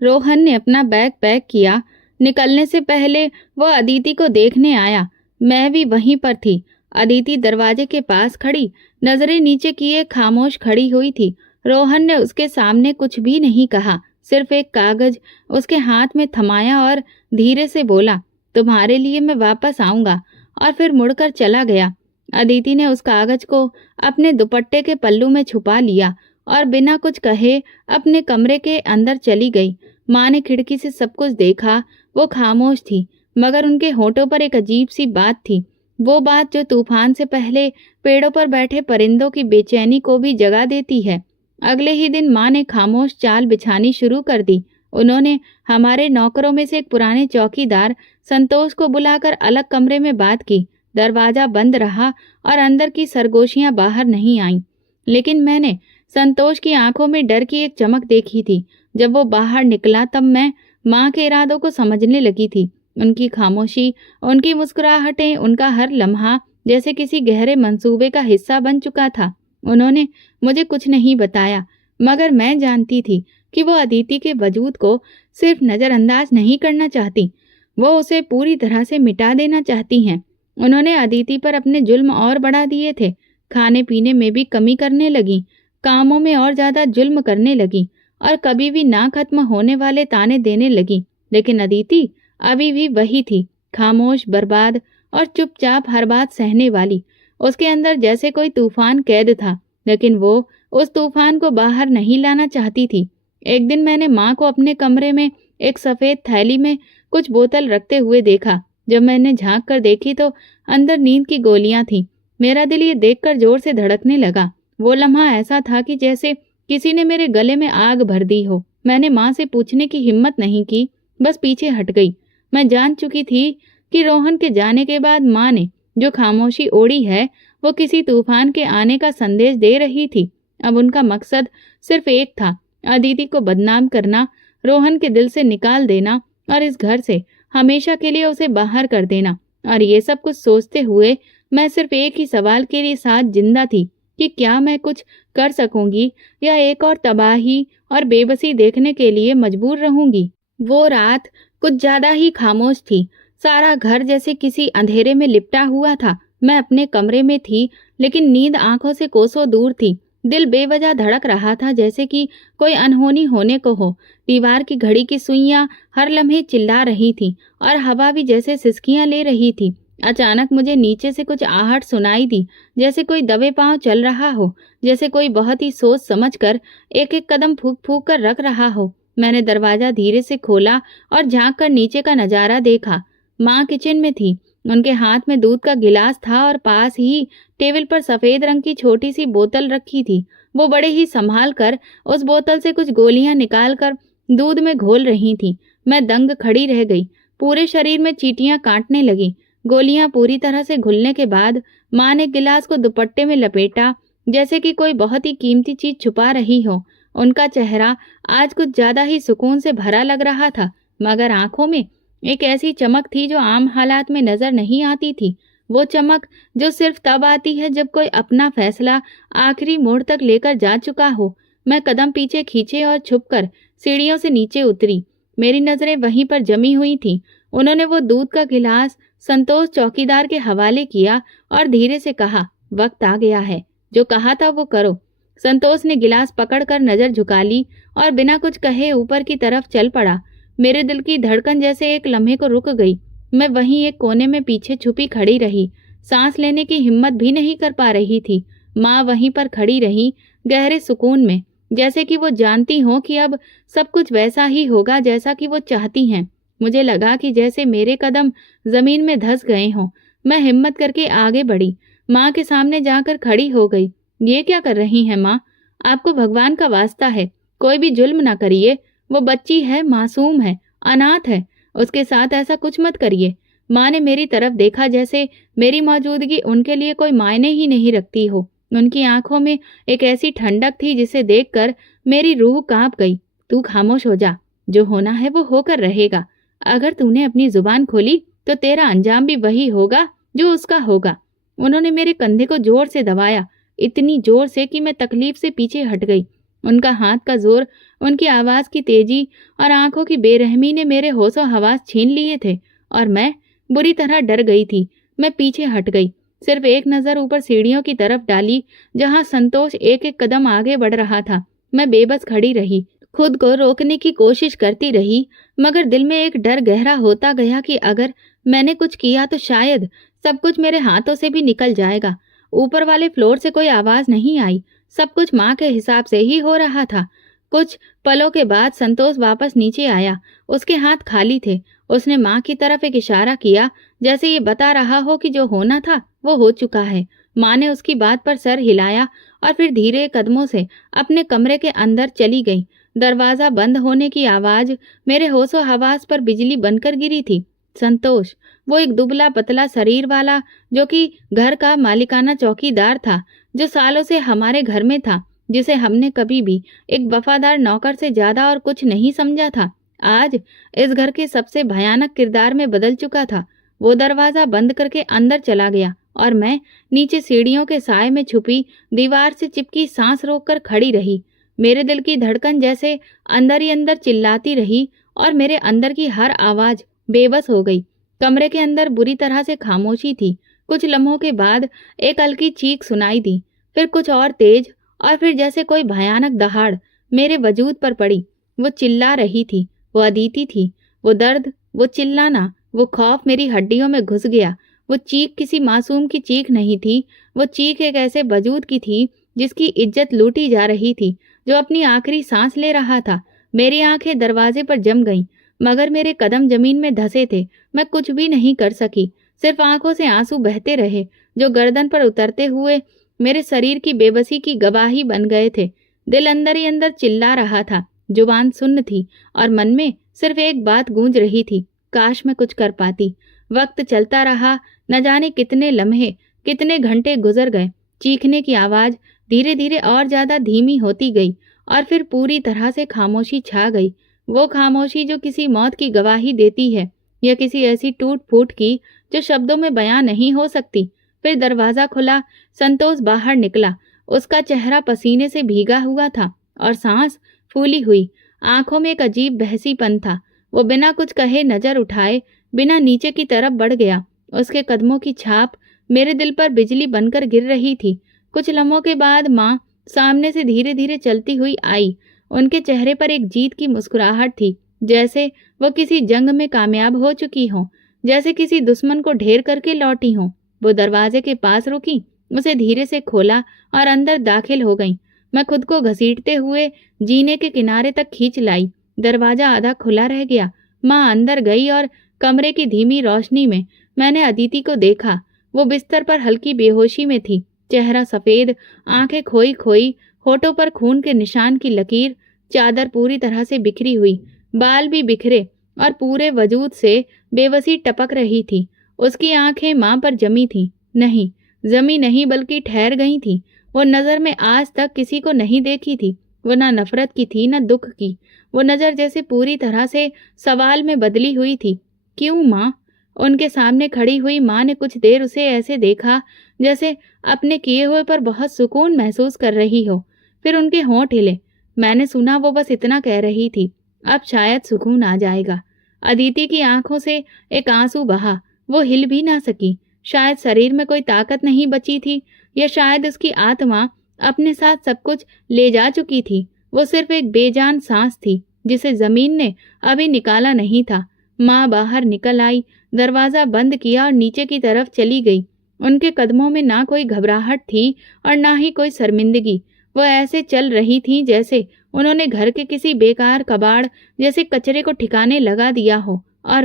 रोहन ने अपना बैग पैक किया। निकलने से पहले वह अदिति को देखने आया। मैं भी वहीं पर थी। अदिति दरवाजे के पास खड़ी, नजरें नीचे किए खामोश खड़ी हुई थी। रोहन ने उसके सामने कुछ भी नहीं कहा, सिर्फ एक कागज उसके हाथ में थमाया और धीरे से बोला, तुम्हारे लिए मैं वापस आऊंगा, और फिर मुड़कर चला गया। अदिति ने उस कागज को अपने दुपट्टे के पल्लू में छुपा लिया और बिना कुछ कहे अपने कमरे के अंदर चली गई। माँ ने खिड़की से सब कुछ देखा। वो खामोश थी, मगर उनके होठों पर एक अजीब सी बात थी, वो बात जो तूफान से पहले पेड़ों पर बैठे परिंदों की बेचैनी को भी जगा देती है। अगले ही दिन माँ ने खामोश चाल बिछानी शुरू कर दी। उन्होंने हमारे नौकरों में से एक पुराने चौकीदार संतोष को बुलाकर अलग कमरे में बात की। दरवाजा बंद रहा और अंदर की सरगोशियां बाहर नहीं आईं। लेकिन मैंने संतोष की आंखों में डर की एक चमक देखी थी। जब वो बाहर निकला तब मैं माँ के इरादों को समझने लगी थी। उनकी खामोशी, उनकी मुस्कुराहटें, उनका हर लम्हा जैसे किसी गहरे मंसूबे का हिस्सा बन चुका था। उन्होंने मुझे कुछ नहीं बताया, मगर मैं जानती थी कि वो अदिति के वजूद को सिर्फ नजरअंदाज नहीं करना चाहती, वो उसे पूरी तरह से मिटा देना चाहती हैं। उन्होंने अदिति पर अपने जुल्म और बढ़ा दिए थे। खाने पीने में भी कमी करने लगी, कामों में और ज्यादा जुल्म करने लगी और कभी भी ना खत्म होने वाले ताने देने लगी। लेकिन अदिति अभी भी वही थी, खामोश, बर्बाद और चुपचाप हर बात सहने वाली। उसके अंदर जैसे कोई तूफान कैद था, लेकिन वो उस तूफान को बाहर नहीं लाना चाहती थी। एक दिन मैंने माँ को अपने कमरे में एक सफेद थैली में कुछ बोतल रखते हुए देखा। जब मैंने झांक कर देखी तो अंदर नींद की गोलियां थीं। मेरा दिल ये देखकर जोर से धड़कने लगा। वो लम्हा ऐसा था कि जैसे किसी ने मेरे गले में आग भर दी हो। मैंने माँ से पूछने की हिम्मत नहीं की, बस पीछे हट गई। मैं जान चुकी थी कि रोहन के जाने के बाद माँ ने जो खामोशी ओढ़ी है वो किसी तूफान के आने का संदेश दे रही थी। अब उनका मकसद सिर्फ एक था, अदिति को बदनाम करना, रोहन के दिल से निकाल देना और इस घर से हमेशा के लिए उसे बाहर कर देना। और ये सब कुछ सोचते हुए मैं सिर्फ एक ही सवाल के लिए साथ जिंदा थी कि क्या मैं कुछ कर सकूंगी या एक और तबाही और बेबसी देखने के लिए मजबूर रहूंगी। वो रात कुछ ज्यादा ही खामोश थी। सारा घर जैसे किसी अंधेरे में लिपटा हुआ था। मैं अपने कमरे में थी, लेकिन नींद आंखों से कोसों दूर थी। दिल बेवजह धड़क रहा था, जैसे कि कोई अनहोनी होने को हो। दीवार की घड़ी की सुइयां हर लम्हे चिल्ला रही थीं और हवा भी जैसे सिसकियां ले रही थी। अचानक मुझे नीचे से कुछ आहट सुनाई दी, जैसे कोई दबे पांव चल रहा हो, जैसे कोई बहुत ही सोच समझ कर एक एक कदम फूक फूक कर रख रहा हो। मैंने दरवाजा धीरे से खोला और झांक कर नीचे का नजारा देखा। माँ किचन में थी। उनके हाथ में दूध का गिलास था और पास ही टेबल पर सफेद रंग की छोटी सी बोतल रखी थी। वो बड़े ही संभाल कर उस बोतल से कुछ गोलियां निकाल कर दूध में घोल रही थी। मैं दंग खड़ी रह गई। पूरे शरीर में चींटियां काटने लगी। गोलियां पूरी तरह से घुलने के बाद माँ ने गिलास को दुपट्टे में लपेटा, जैसे कि कोई बहुत ही कीमती चीज छुपा रही हो। उनका चेहरा आज कुछ ज्यादा ही सुकून से भरा लग रहा था, मगर आंखों में एक ऐसी चमक थी जो आम हालात में नजर नहीं आती थी। वो चमक जो सिर्फ तब आती है जब कोई अपना फैसला आखिरी मोड़ तक लेकर जा चुका हो। मैं कदम पीछे खींचे और छुपकर सीढ़ियों से नीचे उतरी। मेरी नजरें वहीं पर जमी हुई थीं। उन्होंने वो दूध का गिलास संतोष चौकीदार के हवाले किया और धीरे से कहा, वक्त आ गया है, जो कहा था वो करो। संतोष ने गिलास पकड़कर नजर झुका ली और बिना कुछ कहे ऊपर की तरफ चल पड़ा। मेरे दिल की धड़कन जैसे एक लम्हे को रुक गई। मैं वहीं एक कोने में पीछे छुपी खड़ी रही, सांस लेने की हिम्मत भी नहीं कर पा रही थी। माँ वहीं पर खड़ी रही, गहरे सुकून में, जैसे कि वो जानती हो कि अब सब कुछ वैसा ही होगा जैसा कि वो चाहती हैं। मुझे लगा कि जैसे मेरे कदम जमीन में धंस गए हों। मैं हिम्मत करके आगे बढ़ी, माँ के सामने जाकर खड़ी हो गई। ये क्या कर रही हैं माँ? आपको भगवान का वास्ता है, कोई भी जुल्म ना करिए। वो बच्ची है, मासूम है, अनाथ है, उसके साथ ऐसा कुछ मत करिए। माँ ने मेरी तरफ देखा, जैसे मेरी मौजूदगी उनके लिए कोई मायने ही नहीं रखती हो। उनकी आंखों में एक ऐसी ठंडक थी जिसे देखकर मेरी रूह कांप गई। तू खामोश हो जा, जो होना है वो होकर रहेगा। अगर तूने अपनी जुबान खोली तो तेरा अंजाम भी वही होगा जो उसका होगा। उन्होंने मेरे कंधे को जोर से दबाया, इतनी जोर से कि मैं तकलीफ से पीछे हट गई। उनका हाथ का जोर, उनकी आवाज की तेजी और आंखों की बेरहमी ने मेरे होशो हवास छीन लिए थे और मैं बुरी तरह डर गई थी। मैं पीछे हट गई, सिर्फ एक नजर ऊपर सीढ़ियों की तरफ डाली जहां संतोष एक एक कदम आगे बढ़ रहा था। मैं बेबस खड़ी रही, खुद को रोकने की कोशिश करती रही, मगर दिल में एक डर गहरा होता गया कि अगर मैंने कुछ किया तो शायद सब कुछ मेरे हाथों से भी निकल जाएगा। ऊपर वाले फ्लोर से कोई आवाज नहीं आई, सब कुछ माँ के हिसाब से ही हो रहा था। कुछ पलों के बाद संतोष वापस नीचे आया। उसके हाथ खाली थे। उसने माँ की तरफ एक इशारा किया, जैसे ये बता रहा हो कि जो होना था वो हो चुका है। माँ ने उसकी बात पर सर हिलाया और फिर धीरे कदमों से अपने कमरे के अंदर चली गई। दरवाजा बंद होने की आवाज मेरे होशो हवास पर बिजली बनकर गिरी थी। संतोष, वो एक दुबला पतला शरीर वाला, जो कि घर का मालिकाना चौकीदार था, जो सालों से हमारे घर में था, जिसे हमने कभी भी एक वफादार नौकर से ज्यादा और कुछ नहीं समझा था, आज इस घर के सबसे भयानक किरदार में बदल चुका था। वो दरवाजा बंद करके अंदर चला गया और मैं नीचे सीढ़ियों के साए में छुपी दीवार से चिपकी सांस रोककर खड़ी रही। मेरे दिल की धड़कन जैसे अंदर ही अंदर चिल्लाती रही और मेरे अंदर की हर आवाज बेबस हो गई। कमरे के अंदर बुरी तरह से खामोशी थी। कुछ लम्हों के बाद एक हल्की चीख सुनाई दी, फिर कुछ और तेज, और फिर जैसे कोई भयानक दहाड़ मेरे वजूद पर पड़ी। वो चिल्ला रही थी, वो अदिति थी। वो दर्द, वो चिल्लाना, वो खौफ मेरी हड्डियों में घुस गया। वो चीख किसी मासूम की चीख नहीं थी। वो चीख एक ऐसे वजूद की थी जिसकी इज्जत लूटी जा रही थी, जो अपनी आखिरी सांस ले रहा था। मेरी आंखें दरवाजे पर जम गईं, मगर मेरे कदम जमीन में धंसे थे। मैं कुछ भी नहीं कर सकी, सिर्फ आंखों से आंसू बहते रहे, जो गर्दन पर उतरते हुए मेरे शरीर की बेबसी की गवाही बन गए थे। दिल अंदर ही अंदर चिल्ला रहा था, जुबान सुन्न थी और मन में सिर्फ एक बात गूंज रही थी, काश मैं कुछ कर पाती। वक्त चलता रहा, न जाने कितने लम्हे, कितने घंटे गुजर गए। चीखने की आवाज धीरे धीरे और ज्यादा धीमी होती गई और फिर पूरी तरह से खामोशी छा गई। वो खामोशी जो किसी मौत की गवाही देती है, या किसी ऐसी टूट फूट की जो शब्दों में बयां नहीं हो सकती। फिर दरवाजा खुला, संतोष बाहर निकला। उसका चेहरा पसीने से भीगा हुआ था और सांस फूली हुई, आंखों में एक अजीब बहसीपन था। वो बिना कुछ कहे नजर उठाए बिना नीचे की तरफ बढ़ गया। उसके कदमों की छाप मेरे दिल पर बिजली बनकर गिर रही थी। कुछ लम्हों के बाद माँ सामने से धीरे धीरे चलती हुई आई। उनके चेहरे पर एक जीत की मुस्कुराहट थी, जैसे वो किसी जंग में कामयाब हो चुकी हों, जैसे किसी दुश्मन को ढेर करके लौटी हों। वो दरवाजे के पास रुकी, उसे धीरे से खोला और अंदर दाखिल हो गईं। मैं खुद को घसीटते हुए जीने के किनारे तक खींच लाई। दरवाजा आधा खुला रह गया। माँ अंदर गई और कमरे की धीमी रोशनी में मैंने अदिति को देखा। वो बिस्तर पर हल्की बेहोशी में थी, चेहरा सफेद, आंखें खोई खोई, होठों पर खून के निशान की लकीर, चादर पूरी तरह से बिखरी हुई, बाल भी बिखरे और पूरे वजूद से बेबसी टपक रही थी। उसकी आंखें माँ पर जमी थीं। नहीं, जमी नहीं बल्कि ठहर गई थीं। वो नज़र में आज तक किसी को नहीं देखी थी। वो ना नफरत की थी न दुख की। वो नज़र जैसे पूरी तरह से सवाल में बदली हुई थी। क्यों माँ? उनके सामने खड़ी हुई माँ ने कुछ देर उसे ऐसे देखा जैसे अपने किए हुए पर बहुत सुकून महसूस कर रही हो। फिर उनके होंठ हिले। मैंने सुना वो बस इतना कह रही थी, अब शायद सुकून आ जाएगा। अदिति की आंखों से एक आंसू बहा। वो हिल भी ना सकी। शायद शरीर में कोई ताकत नहीं बची थी, या शायद उसकी आत्मा अपने साथ सब कुछ ले जा चुकी थी। वो सिर्फ एक बेजान सांस थी जिसे जमीन ने अभी निकाला नहीं था। माँ बाहर निकल आई, दरवाजा बंद किया और नीचे की तरफ चली गई। उनके कदमों में ना कोई घबराहट थी और ना ही कोई शर्मिंदगी। वो ऐसे चल रही थी जैसे उन्होंने घर के किसी बेकार कबाड़ जैसे कचरे को ठिकाने लगा दिया हो। और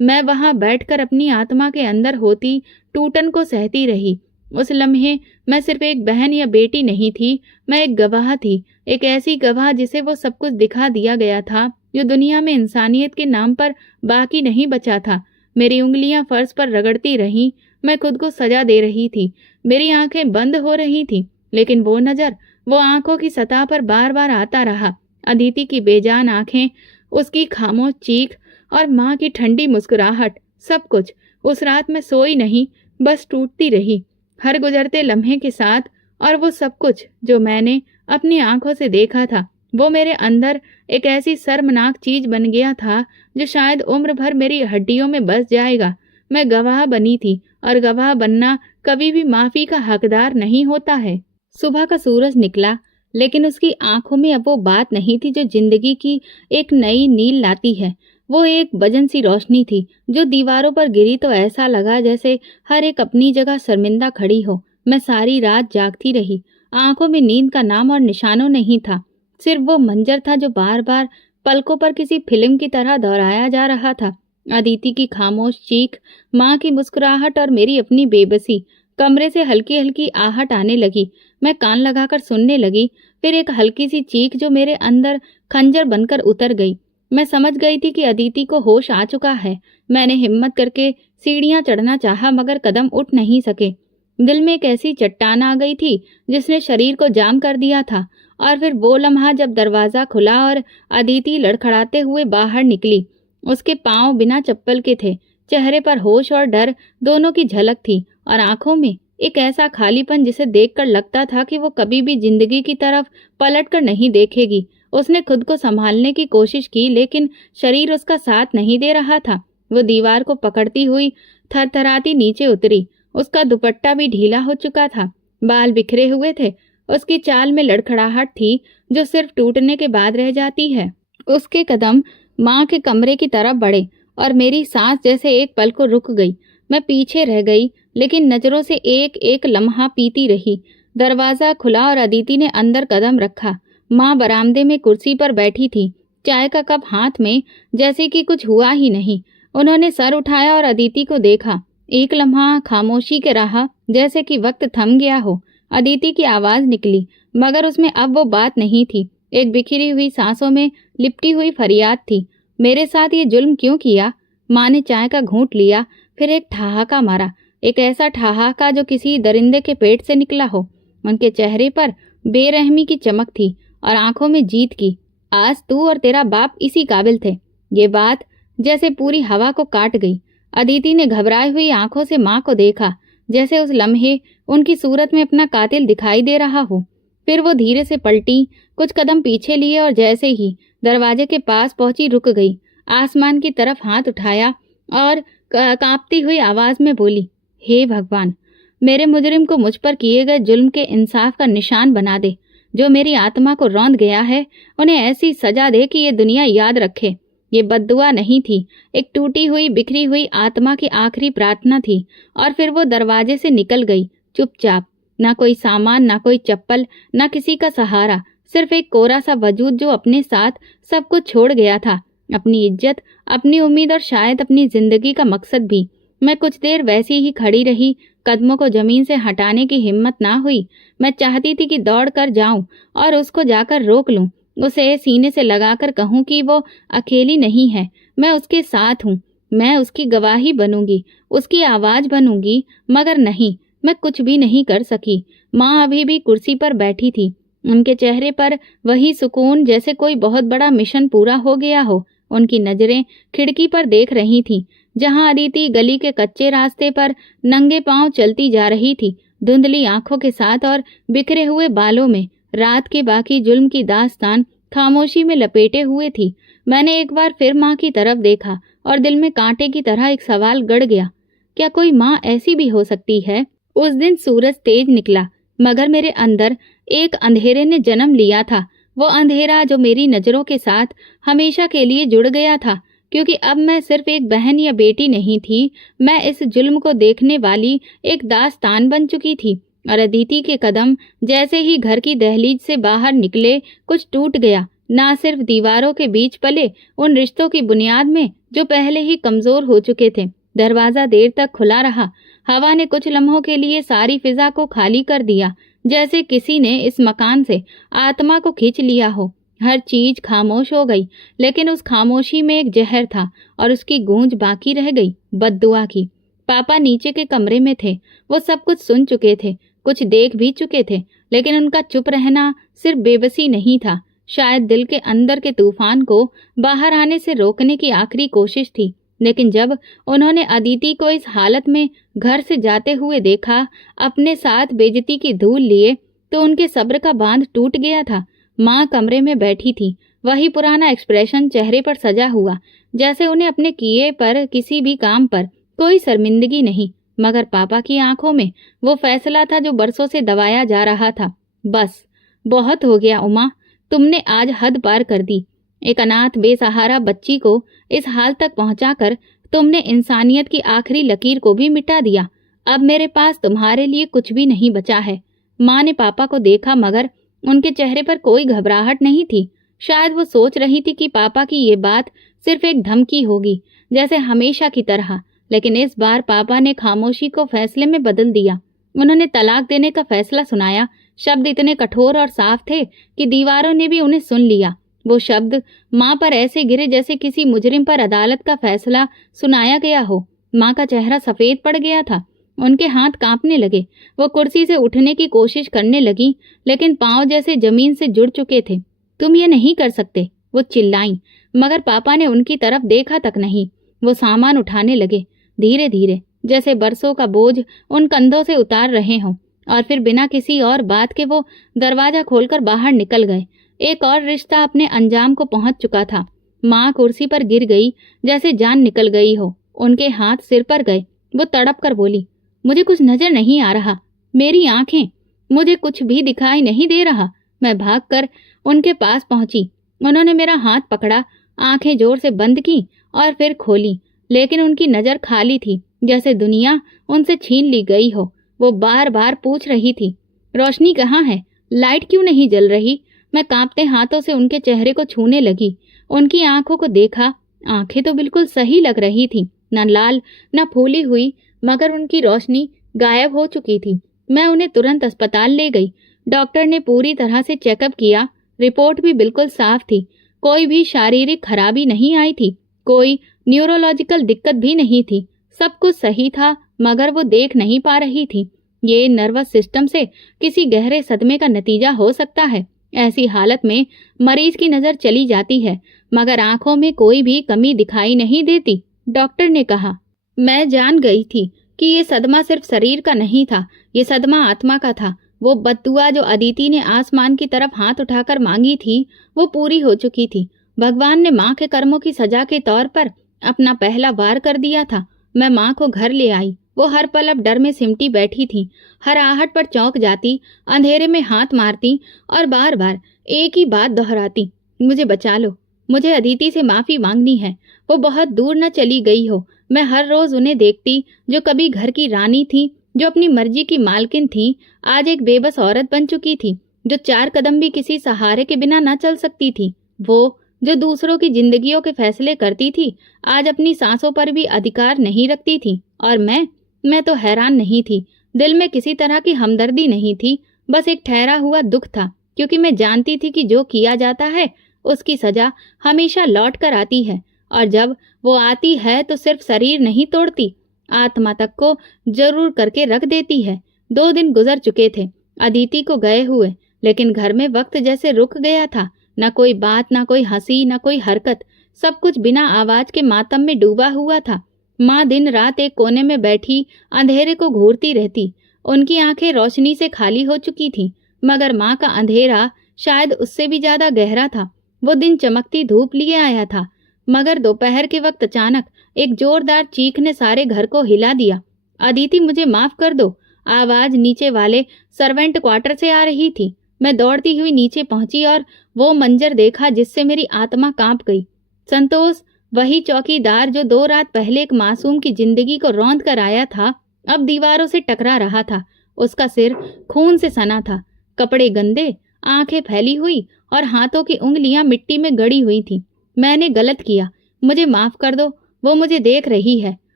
मैं वहां बैठकर अपनी आत्मा के अंदर होती टूटन को सहती रही। उस लम्हे मैं सिर्फ एक बहन या बेटी नहीं थी, मैं एक गवाह थी। एक ऐसी गवाह जिसे वो सब कुछ दिखा दिया गया था जो दुनिया में इंसानियत के नाम पर बाकी नहीं बचा था। मेरी उंगलियां फर्श पर रगड़ती रहीं। मैं खुद को सजा दे रही थी। मेरी आंखें बंद हो रही थीं, लेकिन वो नजर, वो आंखों की सतह पर बार बार आता रहा। अदिति की बेजान आंखें, उसकी खामोश चीख और माँ की ठंडी मुस्कुराहट, सब कुछ। उस रात मैं सोई नहीं, बस टूटती रही हर गुजरते लम्हे के साथ। और वो सब कुछ जो मैंने अपनी आंखों से देखा था, वो मेरे अंदर एक ऐसी शर्मनाक चीज बन गया था जो शायद उम्र भर मेरी हड्डियों में बस जाएगा। मैं गवाह बनी थी, और गवाह बनना कभी भी माफी का हकदार नहीं होता है। सुबह का सूरज निकला, लेकिन उसकी आंखों में अब वो बात नहीं थी जो जिंदगी की एक नई नील लाती है। वो एक वजन सी रोशनी थी जो दीवारों पर गिरी तो ऐसा लगा जैसे हर एक अपनी जगह शर्मिंदा खड़ी हो। मैं सारी रात जागती रही। आंखों में नींद का नाम और निशानों नहीं था। सिर्फ वो मंजर था जो बार बार पलकों पर किसी फिल्म की तरह दोहराया जा रहा था। अदिति की खामोश चीख, माँ की मुस्कुराहट और मेरी अपनी बेबसी। कमरे से हल्की हल्की आहट आने लगी। मैं कान लगाकर सुनने लगी। फिर एक हल्की सी चीख जो मेरे अंदर खंजर बनकर उतर गई। मैं समझ गई थी कि अदिति को होश आ चुका है। मैंने हिम्मत करके सीढ़ियां चढ़ना चाहा, मगर कदम उठ नहीं सके। दिल में एक ऐसी चट्टान आ गई थी जिसने शरीर को जाम कर दिया था। और फिर वो लम्हा जब दरवाजा खुला और अदिति लड़खड़ाते हुए बाहर निकली। उसके पांव बिना चप्पल के थे। चेहरे पर होश और डर दोनों की झलक थी, और आंखों में एक ऐसा खालीपन जिसे देखकर लगता था कि वो कभी भी जिंदगी की तरफ पलट कर नहीं देखेगी। उसने खुद को संभालने की कोशिश की, लेकिन शरीर उसका साथ नहीं दे रहा था। वो दीवार को पकड़ती हुई थरथराती नीचे उतरी। उसका दुपट्टा भी ढीला हो चुका था, बाल बिखरे हुए थे। उसकी चाल में लड़खड़ाहट थी जो सिर्फ टूटने के बाद रह जाती है। उसके कदम माँ के कमरे की तरफ बढ़े, और मेरी सांस जैसे एक पल को रुक गई। मैं पीछे रह गई, लेकिन नजरों से एक एक लम्हा पीती रही। दरवाजा खुला और अदिति ने अंदर कदम रखा। माँ बरामदे में कुर्सी पर बैठी थी, चाय का कप हाथ में, जैसे कि कुछ हुआ ही नहीं। उन्होंने सर उठाया और अदिति को देखा। एक लम्हा खामोशी के रहा, जैसे कि वक्त थम गया हो। अदिति की आवाज निकली, मगर उसमें अब वो बात नहीं थी। एक बिखरी हुई सांसों में लिपटी हुई फरियाद थी। मेरे साथ ये जुल्म क्यों किया? माँ ने चाय का घूंट लिया, फिर एक ठहाका मारा। एक ऐसा ठहाका जो किसी दरिंदे के पेट से निकला हो। उनके चेहरे पर बेरहमी की चमक थी और आंखों में जीत की। आज तू और तेरा बाप इसी काबिल थे। ये बात जैसे पूरी हवा को काट गई। अदिति ने घबराई हुई आंखों से माँ को देखा, जैसे उस लम्हे उनकी सूरत में अपना कातिल दिखाई दे रहा हो। फिर वो धीरे से पलटी, कुछ कदम पीछे लिए और जैसे ही दरवाजे के पास पहुंची रुक गई। आसमान की तरफ हाथ उठाया और कांपती हुई आवाज में बोली, हे भगवान, मेरे मुजरिम को मुझ पर किए गए जुल्म के इंसाफ का निशान बना दे। जो मेरी आत्मा को रौंद गया है, उन्हें ऐसी सजा दे कि ये दुनिया याद रखे। ये बद्दुआ नहीं थी, एक टूटी हुई बिखरी हुई आत्मा की आखिरी प्रार्थना थी। और फिर वो दरवाजे से निकल गई, चुपचाप। ना कोई सामान, ना कोई चप्पल, ना किसी का सहारा, सिर्फ एक कोरा सा वजूद जो अपने साथ सब कुछ छोड़ गया था, अपनी इज्जत, अपनी उम्मीद और शायद अपनी जिंदगी का मकसद भी। मैं कुछ देर वैसी ही खड़ी रही, कदमों को जमीन से हटाने की हिम्मत ना हुई। मैं चाहती थी कि दौड़ कर जाऊं और उसको जाकर रोक लूं, उसे सीने से लगाकर कहूं कि वो अकेली नहीं है, मैं उसके साथ हूं, मैं उसकी गवाही बनूंगी, उसकी आवाज बनूंगी। मगर नहीं, मैं कुछ भी नहीं कर सकी। माँ अभी भी कुर्सी पर बैठी थी, उनके चेहरे पर वही सुकून जैसे कोई बहुत बड़ा मिशन पूरा हो गया हो। उनकी नजरें खिड़की पर देख रही थीं, जहां अदिति गली के कच्चे रास्ते पर नंगे पांव चलती जा रही थी, धुंधली आंखों के साथ और बिखरे हुए बालों में रात के बाकी जुल्म की दास्तान खामोशी में लपेटे हुए थी। मैंने एक बार फिर माँ की तरफ देखा और दिल में कांटे की तरह एक सवाल गड़ गया, क्या कोई माँ ऐसी भी हो सकती है? उस दिन सूरज तेज निकला, मगर मेरे अंदर एक अंधेरे ने जन्म लिया था। वो अंधेरा जो मेरी नजरों के साथ हमेशा के लिए जुड़ गया था, क्योंकि अब मैं सिर्फ एक बहन या बेटी नहीं थी, मैं इस जुल्म को देखने वाली एक दास्तान बन चुकी थी। और अदिति के कदम जैसे ही घर की दहलीज से बाहर निकले, कुछ टूट गया, ना सिर्फ दीवारों के बीच पले उन रिश्तों की बुनियाद में जो पहले ही कमजोर हो चुके थे। दरवाजा देर तक खुला रहा, हवा ने कुछ लम्हों के लिए सारी फिजा को खाली कर दिया, जैसे किसी ने इस मकान से आत्मा को खींच लिया हो। हर चीज खामोश हो गई, लेकिन उस खामोशी में एक जहर था और उसकी गूंज बाकी रह गई, बद्दुआ की। पापा नीचे के कमरे में थे, वो सब कुछ सुन चुके थे, कुछ देख भी चुके थे, लेकिन उनका चुप रहना सिर्फ बेबसी नहीं था, शायद दिल के अंदर के तूफान को बाहर आने से रोकने की आखिरी कोशिश थी। लेकिन जब उन्होंने अदिति को इस हालत में घर से जाते हुए देखा, अपने साथ बेइज्जती की धूल लिए, तो उनके सब्र का बांध टूट गया था। माँ कमरे में बैठी थी, वही पुराना एक्सप्रेशन चेहरे पर सजा हुआ, जैसे उन्हें अपने किए पर, किसी भी काम पर कोई शर्मिंदगी नहीं। मगर पापा की आंखों में वो फैसला था जो बरसों से दबाया जा रहा था। बस, बहुत हो गया उमा, तुमने आज हद पार कर दी। एक अनाथ बेसहारा बच्ची को इस हाल तक पहुंचाकर तुमने इंसानियत की आखिरी लकीर को भी मिटा दिया। अब मेरे पास तुम्हारे लिए कुछ भी नहीं बचा है। माँ ने पापा को देखा, मगर उनके चेहरे पर कोई घबराहट नहीं थी। शायद वो सोच रही थी कि पापा की ये बात सिर्फ एक धमकी होगी, जैसे हमेशा की तरह। लेकिन इस बार पापा ने खामोशी को फैसले में बदल दिया। उन्होंने तलाक देने का फैसला सुनाया। शब्द इतने कठोर और साफ थे कि दीवारों ने भी उन्हें सुन लिया। वो शब्द माँ पर ऐसे गिरे जैसे किसी मुजरिम पर अदालत का फैसला सुनाया गया हो। माँ का चेहरा सफेद पड़ गया था, उनके हाथ कांपने लगे। वो कुर्सी से उठने की कोशिश करने लगी, लेकिन पांव जैसे जमीन से जुड़ चुके थे। तुम ये नहीं कर सकते, वो चिल्लाईं, मगर पापा ने उनकी तरफ देखा तक नहीं। वो सामान उठाने लगे, धीरे धीरे, जैसे बरसों का बोझ उन कंधों से उतार रहे हों। और फिर बिना किसी और बात के वो दरवाजा खोलकर बाहर निकल गए। एक और रिश्ता अपने अंजाम को पहुंच चुका था। माँ कुर्सी पर गिर गई, जैसे जान निकल गई हो। उनके हाथ सिर पर गए। वो तड़प कर बोली, मुझे कुछ नजर नहीं आ रहा, मेरी आंखें, मुझे कुछ भी दिखाई नहीं दे रहा। मैं भागकर उनके पास पहुंची। उन्होंने मेरा हाथ पकड़ा, आंखें जोर से बंद की और फिर खोली, लेकिन उनकी नजर खाली थी, जैसे दुनिया उनसे छीन ली गई हो। वो बार बार पूछ रही थी, रोशनी कहाँ है, लाइट क्यों नहीं जल रही? मैं कांपते हाथों से उनके चेहरे को छूने लगी, उनकी आंखों को देखा। आंखें तो बिल्कुल सही लग रही थी, न लाल न फूली हुई, मगर उनकी रोशनी गायब हो चुकी थी। मैं उन्हें तुरंत अस्पताल ले गई। डॉक्टर ने पूरी तरह से चेकअप किया, रिपोर्ट भी बिल्कुल साफ थी। कोई भी शारीरिक खराबी नहीं आई थी, कोई न्यूरोलॉजिकल दिक्कत भी नहीं थी। सब कुछ सही था, मगर वो देख नहीं पा रही थी। ये नर्वस सिस्टम से किसी गहरे सदमे का नतीजा हो सकता है। ऐसी हालत में मरीज की नजर चली जाती है, मगर आंखों में कोई भी कमी दिखाई नहीं देती। डॉक्टर ने कहा, मैं जान गई थी कि ये सदमा सिर्फ शरीर का नहीं था, ये सदमा आत्मा का था। वो बद्दुआ जो अदिति ने आसमान की तरफ हाथ उठाकर मांगी थी, वो पूरी हो चुकी थी। भगवान ने माँ के कर्मों की सजा के तौर पर अपना पहला वार कर दिया था। मैं माँ को घर ले आई, वो हर पल अब डर में सिमटी बैठी थीं। हर आहट पर चौंक जाती, अंधेरे में हाथ मारती और बार बार एक ही बात दोहराती, मुझे बचा लो, मुझे अदिति से माफी मांगनी है। वो बहुत दूर न चली गई हो। मैं हर रोज उन्हें देखती, जो कभी घर की रानी थी, जो अपनी मर्जी की मालकिन थी, आज एक बेबस औरत बन चुकी थी, जो 4 कदम भी किसी सहारे के बिना न चल सकती थी। वो जो दूसरों की जिंदगियों के फैसले करती थी, आज अपनी सांसों पर भी अधिकार नहीं रखती थी। और मैं तो हैरान नहीं थी। दिल में किसी तरह की हमदर्दी नहीं थी, बस एक ठहरा हुआ दुख था, क्योंकि मैं जानती थी कि जो किया जाता है उसकी सजा हमेशा लौट कर आती है, और जब वो आती है तो सिर्फ शरीर नहीं तोड़ती, आत्मा तक को जरूर करके रख देती है। 2 दिन गुजर चुके थे अदिति को गए हुए, लेकिन घर में वक्त जैसे रुक गया था। न कोई बात, न कोई हंसी, न कोई हरकत, सब कुछ बिना आवाज के मातम में डूबा हुआ था। माँ दिन रात एक कोने में बैठी अंधेरे को घूरती रहती। उनकी आंखें रोशनी से खाली हो चुकी थीं, मगर माँ का अंधेरा शायद उससे भी ज्यादा गहरा था। वो दिन चमकती धूप लिए आया था, मगर दोपहर के वक्त अचानक एक जोरदार चीख ने सारे घर को हिला दिया। अदिति, मुझे माफ कर दो। आवाज नीचे वाले सर्वेंट क्वार्टर से आ रही थी। मैं दौड़ती हुई नीचे पहुंची और वो मंजर देखा जिससे मेरी आत्मा कांप गई। संतोष, वही चौकीदार जो 2 रात पहले एक मासूम की जिंदगी को रौंद कर आया था, अब दीवारों से टकरा रहा था। उसका सिर खून से सना था, कपड़े गंदे, आंखें फैली हुई और हाथों की उंगलियां मिट्टी में गड़ी हुई थीं। मैंने गलत किया, मुझे माफ कर दो। वो मुझे देख रही है,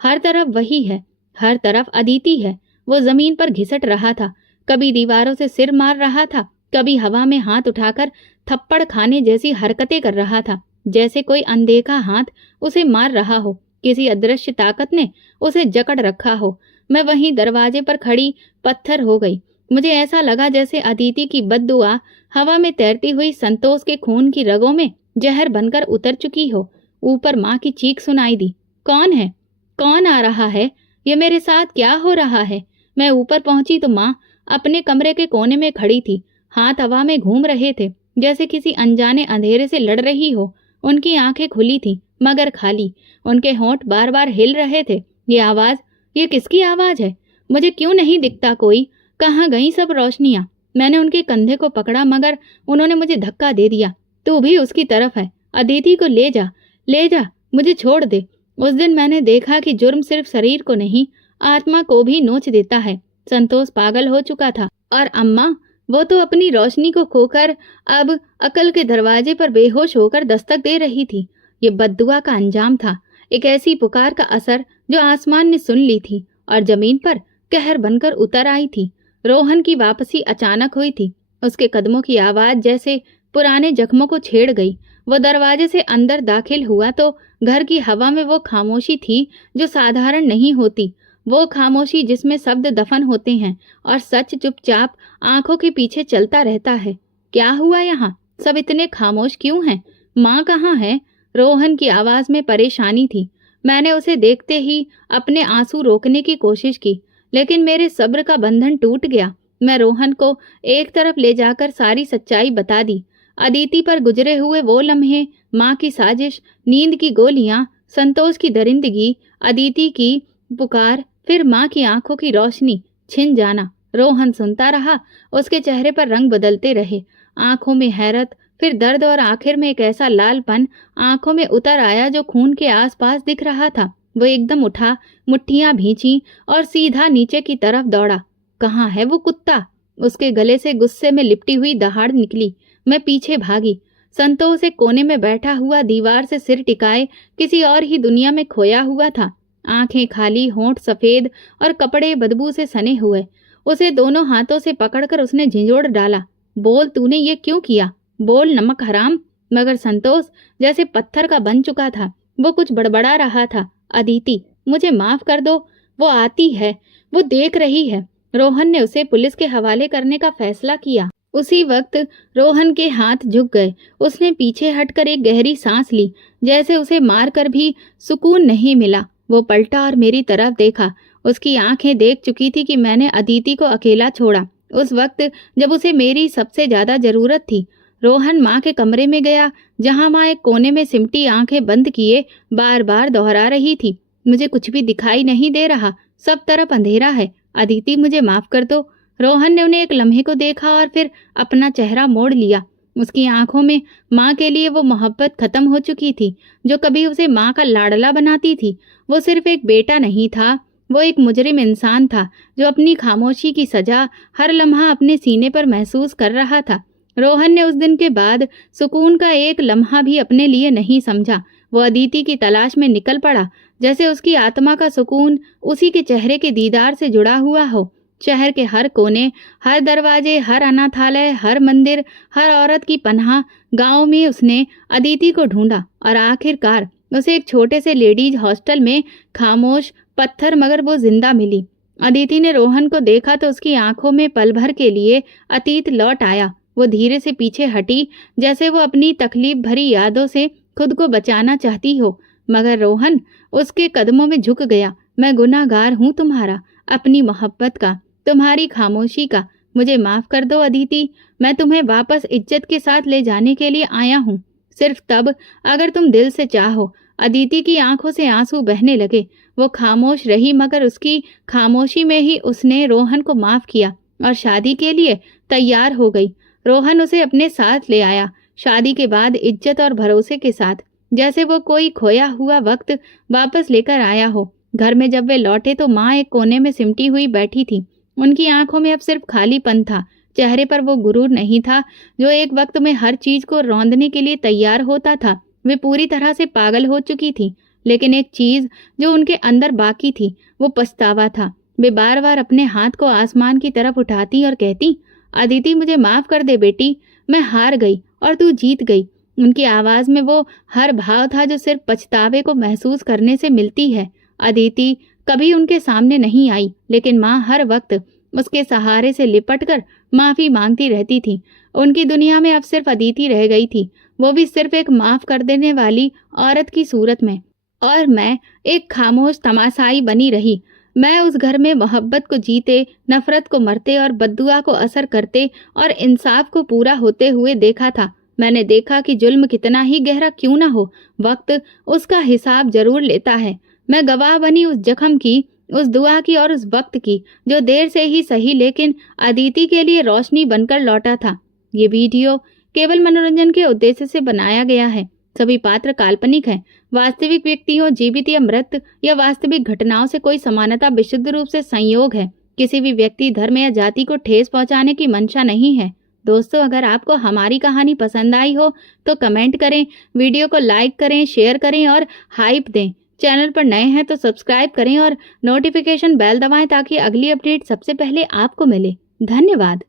हर तरफ वही है, हर तरफ अदिति है। वो जमीन पर घिसट रहा था, कभी दीवारों से सिर मार रहा था, कभी हवा में हाथ उठाकर थप्पड़ खाने जैसी हरकतें कर रहा था, जैसे कोई अनदेखा हाथ उसे मार रहा हो, किसी अदृश्य ताकत ने उसे जकड़ रखा हो। मैं वहीं दरवाजे पर खड़ी पत्थर हो गई। मुझे ऐसा लगा जैसे अदिति की बद्दुआ हवा में तैरती हुई संतोष के खून की रगों में जहर बनकर उतर चुकी हो। ऊपर माँ की चीख सुनाई दी, कौन है? कौन आ रहा है? ये मेरे साथ क्या हो रहा है? मैं ऊपर पहुंची तो माँ अपने कमरे के कोने में खड़ी थी, हाथ हवा में घूम रहे थे, जैसे किसी अनजाने अंधेरे से लड़ रही हो। उनकी आंखें खुली थीं, मगर खाली। उनके होंठ बार बार हिल रहे थे। ये आवाज, ये किसकी आवाज है? मुझे क्यों नहीं दिखता कोई? कहाँ गई सब रोशनियां? मैंने उनके कंधे को पकड़ा, मगर उन्होंने मुझे धक्का दे दिया। तू भी उसकी तरफ है, अदिति को ले जा, ले जा, मुझे छोड़ दे। उस दिन मैंने देखा कि जुर्म सिर्फ शरीर को नहीं, आत्मा को भी नोच देता है। संतोष पागल हो चुका था, और अम्मा, वो तो अपनी रोशनी को खोकर अब अकल के दरवाजे पर बेहोश होकर दस्तक दे रही थी। ये बद्दुआ का अंजाम था, एक ऐसी पुकार का असर जो आसमान ने सुन ली थी और जमीन पर कहर बनकर उतर आई थी। रोहन की वापसी अचानक हुई थी। उसके कदमों की आवाज जैसे पुराने जख्मों को छेड़ गई। वो दरवाजे से अंदर दाखिल हुआ तो घर की हवा में वो खामोशी थी जो साधारण नहीं होती, वो खामोशी जिसमें शब्द दफन होते हैं और सच चुपचाप आंखों के पीछे चलता रहता है। क्या हुआ यहाँ? सब इतने खामोश क्यों हैं? माँ कहाँ है? रोहन की आवाज में परेशानी थी। मैंने उसे देखते ही अपने आंसू रोकने की कोशिश की, लेकिन मेरे सब्र का बंधन टूट गया। मैं रोहन को एक तरफ ले जाकर सारी सच्चाई बता दी। अदिति पर गुजरे हुए वो लम्हे, माँ की साजिश, नींद की गोलियां, संतोष की दरिंदगी, अदिति की पुकार, फिर माँ की आंखों की रोशनी छिन जाना। रोहन सुनता रहा, उसके चेहरे पर रंग बदलते रहे, आंखों में हैरत, फिर दर्द, और आखिर में एक ऐसा लालपन आंखों में उतर आया जो खून के आसपास दिख रहा था। वो एकदम उठा, मुट्ठियां भींची और सीधा नीचे की तरफ दौड़ा। कहाँ है वो कुत्ता? उसके गले से गुस्से में लिपटी हुई दहाड़ निकली। मैं पीछे भागी। संतोष एक कोने में बैठा हुआ, दीवार से सिर टिकाए, किसी और ही दुनिया में खोया हुआ था। आंखें खाली, होंठ सफेद और कपड़े बदबू से सने हुए। उसे दोनों हाथों से पकड़कर उसने झिंझोड़ डाला, बोल, तूने ये क्यों किया? बोल, नमक हराम। मगर संतोष जैसे पत्थर का बन चुका था। वो कुछ बड़बड़ा रहा था। अदिति, मुझे माफ कर दो, वो आती है, वो देख रही है। रोहन ने उसे पुलिस के हवाले करने का फैसला किया। उसी वक्त रोहन के हाथ झुक गए। उसने पीछे हटकर एक गहरी सांस ली, जैसे उसे मारकर भी सुकून नहीं मिला। वो पलटा और मेरी तरफ देखा। उसकी आंखें देख चुकी थी कि मैंने अदिति को अकेला छोड़ा, उस वक्त जब उसे मेरी सबसे ज्यादा जरूरत थी। रोहन माँ के कमरे में गया, जहां माँ एक कोने में सिमटी आंखें बंद किए बार बार दोहरा रही थी, मुझे कुछ भी दिखाई नहीं दे रहा, सब तरफ अंधेरा है। अदिति, मुझे माफ कर दो। रोहन ने उन्हें एक लम्हे को देखा और फिर अपना चेहरा मोड़ लिया। उसकी आंखों में माँ के लिए वो मोहब्बत खत्म हो चुकी थी जो कभी उसे माँ का लाडला बनाती थी। वो सिर्फ एक बेटा नहीं था, वो एक मुजरिम इंसान था जो अपनी खामोशी की सजा हर लम्हा अपने सीने पर महसूस कर रहा था। रोहन ने उस दिन के बाद सुकून का एक लम्हा भी अपने लिए नहीं समझा। वो अदिति की तलाश में निकल पड़ा, जैसे उसकी आत्मा का सुकून उसी के चेहरे के दीदार से जुड़ा हुआ हो। शहर के हर कोने, हर दरवाजे, हर अनाथालय, हर मंदिर, हर औरत की पनाह गांव में उसने अदिति को ढूंढा और आखिरकार उसे एक छोटे से लेडीज हॉस्टल में खामोश पत्थर मगर वो जिंदा मिली। अदिति ने रोहन को देखा तो उसकी आंखों में पल भर के लिए अतीत लौट आया। वो धीरे से पीछे हटी, जैसे वो अपनी तकलीफ भरी यादों से खुद को बचाना चाहती हो, मगर रोहन उसके कदमों में झुक गया। मैं गुनाहगार हूँ तुम्हारा, अपनी मोहब्बत का, तुम्हारी खामोशी का। मुझे माफ कर दो अदिति। मैं तुम्हें वापस इज्जत के साथ ले जाने के लिए आया हूँ, सिर्फ तब अगर तुम दिल से चाहो। अदिति की आंखों से आंसू बहने लगे। वो खामोश रही, मगर उसकी खामोशी में ही उसने रोहन को माफ किया और शादी के लिए तैयार हो गई। रोहन उसे अपने साथ ले आया, शादी के बाद इज्जत और भरोसे के साथ, जैसे वो कोई खोया हुआ वक्त वापस लेकर आया हो। घर में जब वे लौटे तो माँ एक कोने में सिमटी हुई बैठी थी। उनकी आंखों में अब सिर्फ खालीपन था। चेहरे पर वो गुरूर नहीं था जो एक वक्त में हर चीज को रौंदने के लिए तैयार होता था। वे पूरी तरह से पागल हो चुकी थी, लेकिन एक चीज जो उनके अंदर बाकी थी वो पछतावा था। वे बार बार अपने हाथ को आसमान की तरफ उठाती और कहती, अदिति, मुझे माफ कर दे बेटी, मैं हार गई और तू जीत गई। उनकी आवाज में वो हर भाव था जो सिर्फ पछतावे को महसूस करने से मिलती है। अदिति कभी उनके सामने नहीं आई, लेकिन माँ हर वक्त उसके सहारे से लिपटकर माफी मांगती रहती थी। उनकी दुनिया में अब सिर्फ अदिति रह गई थी, वो भी सिर्फ एक माफ कर देने वाली औरत की सूरत में। और मैं एक खामोश तमाशाई बनी रही। मैं उस घर में मोहब्बत को जीते, नफरत को मरते और बद्दुआ को असर करते और इंसाफ को पूरा होते हुए देखा था। मैंने देखा कि जुल्म कितना ही गहरा क्यों ना हो, वक्त उसका हिसाब जरूर लेता है। मैं गवाह बनी उस जख्म की, उस दुआ की और उस वक्त की जो देर से ही सही लेकिन अदिति के लिए रोशनी बनकर लौटा था। ये वीडियो केवल मनोरंजन के उद्देश्य से बनाया गया है। सभी पात्र काल्पनिक हैं। वास्तविक व्यक्तियों, जीवित या मृत या वास्तविक घटनाओं से कोई समानता विशुद्ध रूप से संयोग है। किसी भी व्यक्ति, धर्म या जाति को ठेस पहुंचाने की मंशा नहीं है। दोस्तों, अगर आपको हमारी कहानी पसंद आई हो तो कमेंट करें, वीडियो को लाइक करें, शेयर करें और हाइप दें। चैनल पर नए हैं तो सब्सक्राइब करें और नोटिफिकेशन बेल दबाएं ताकि अगली अपडेट सबसे पहले आपको मिले। धन्यवाद।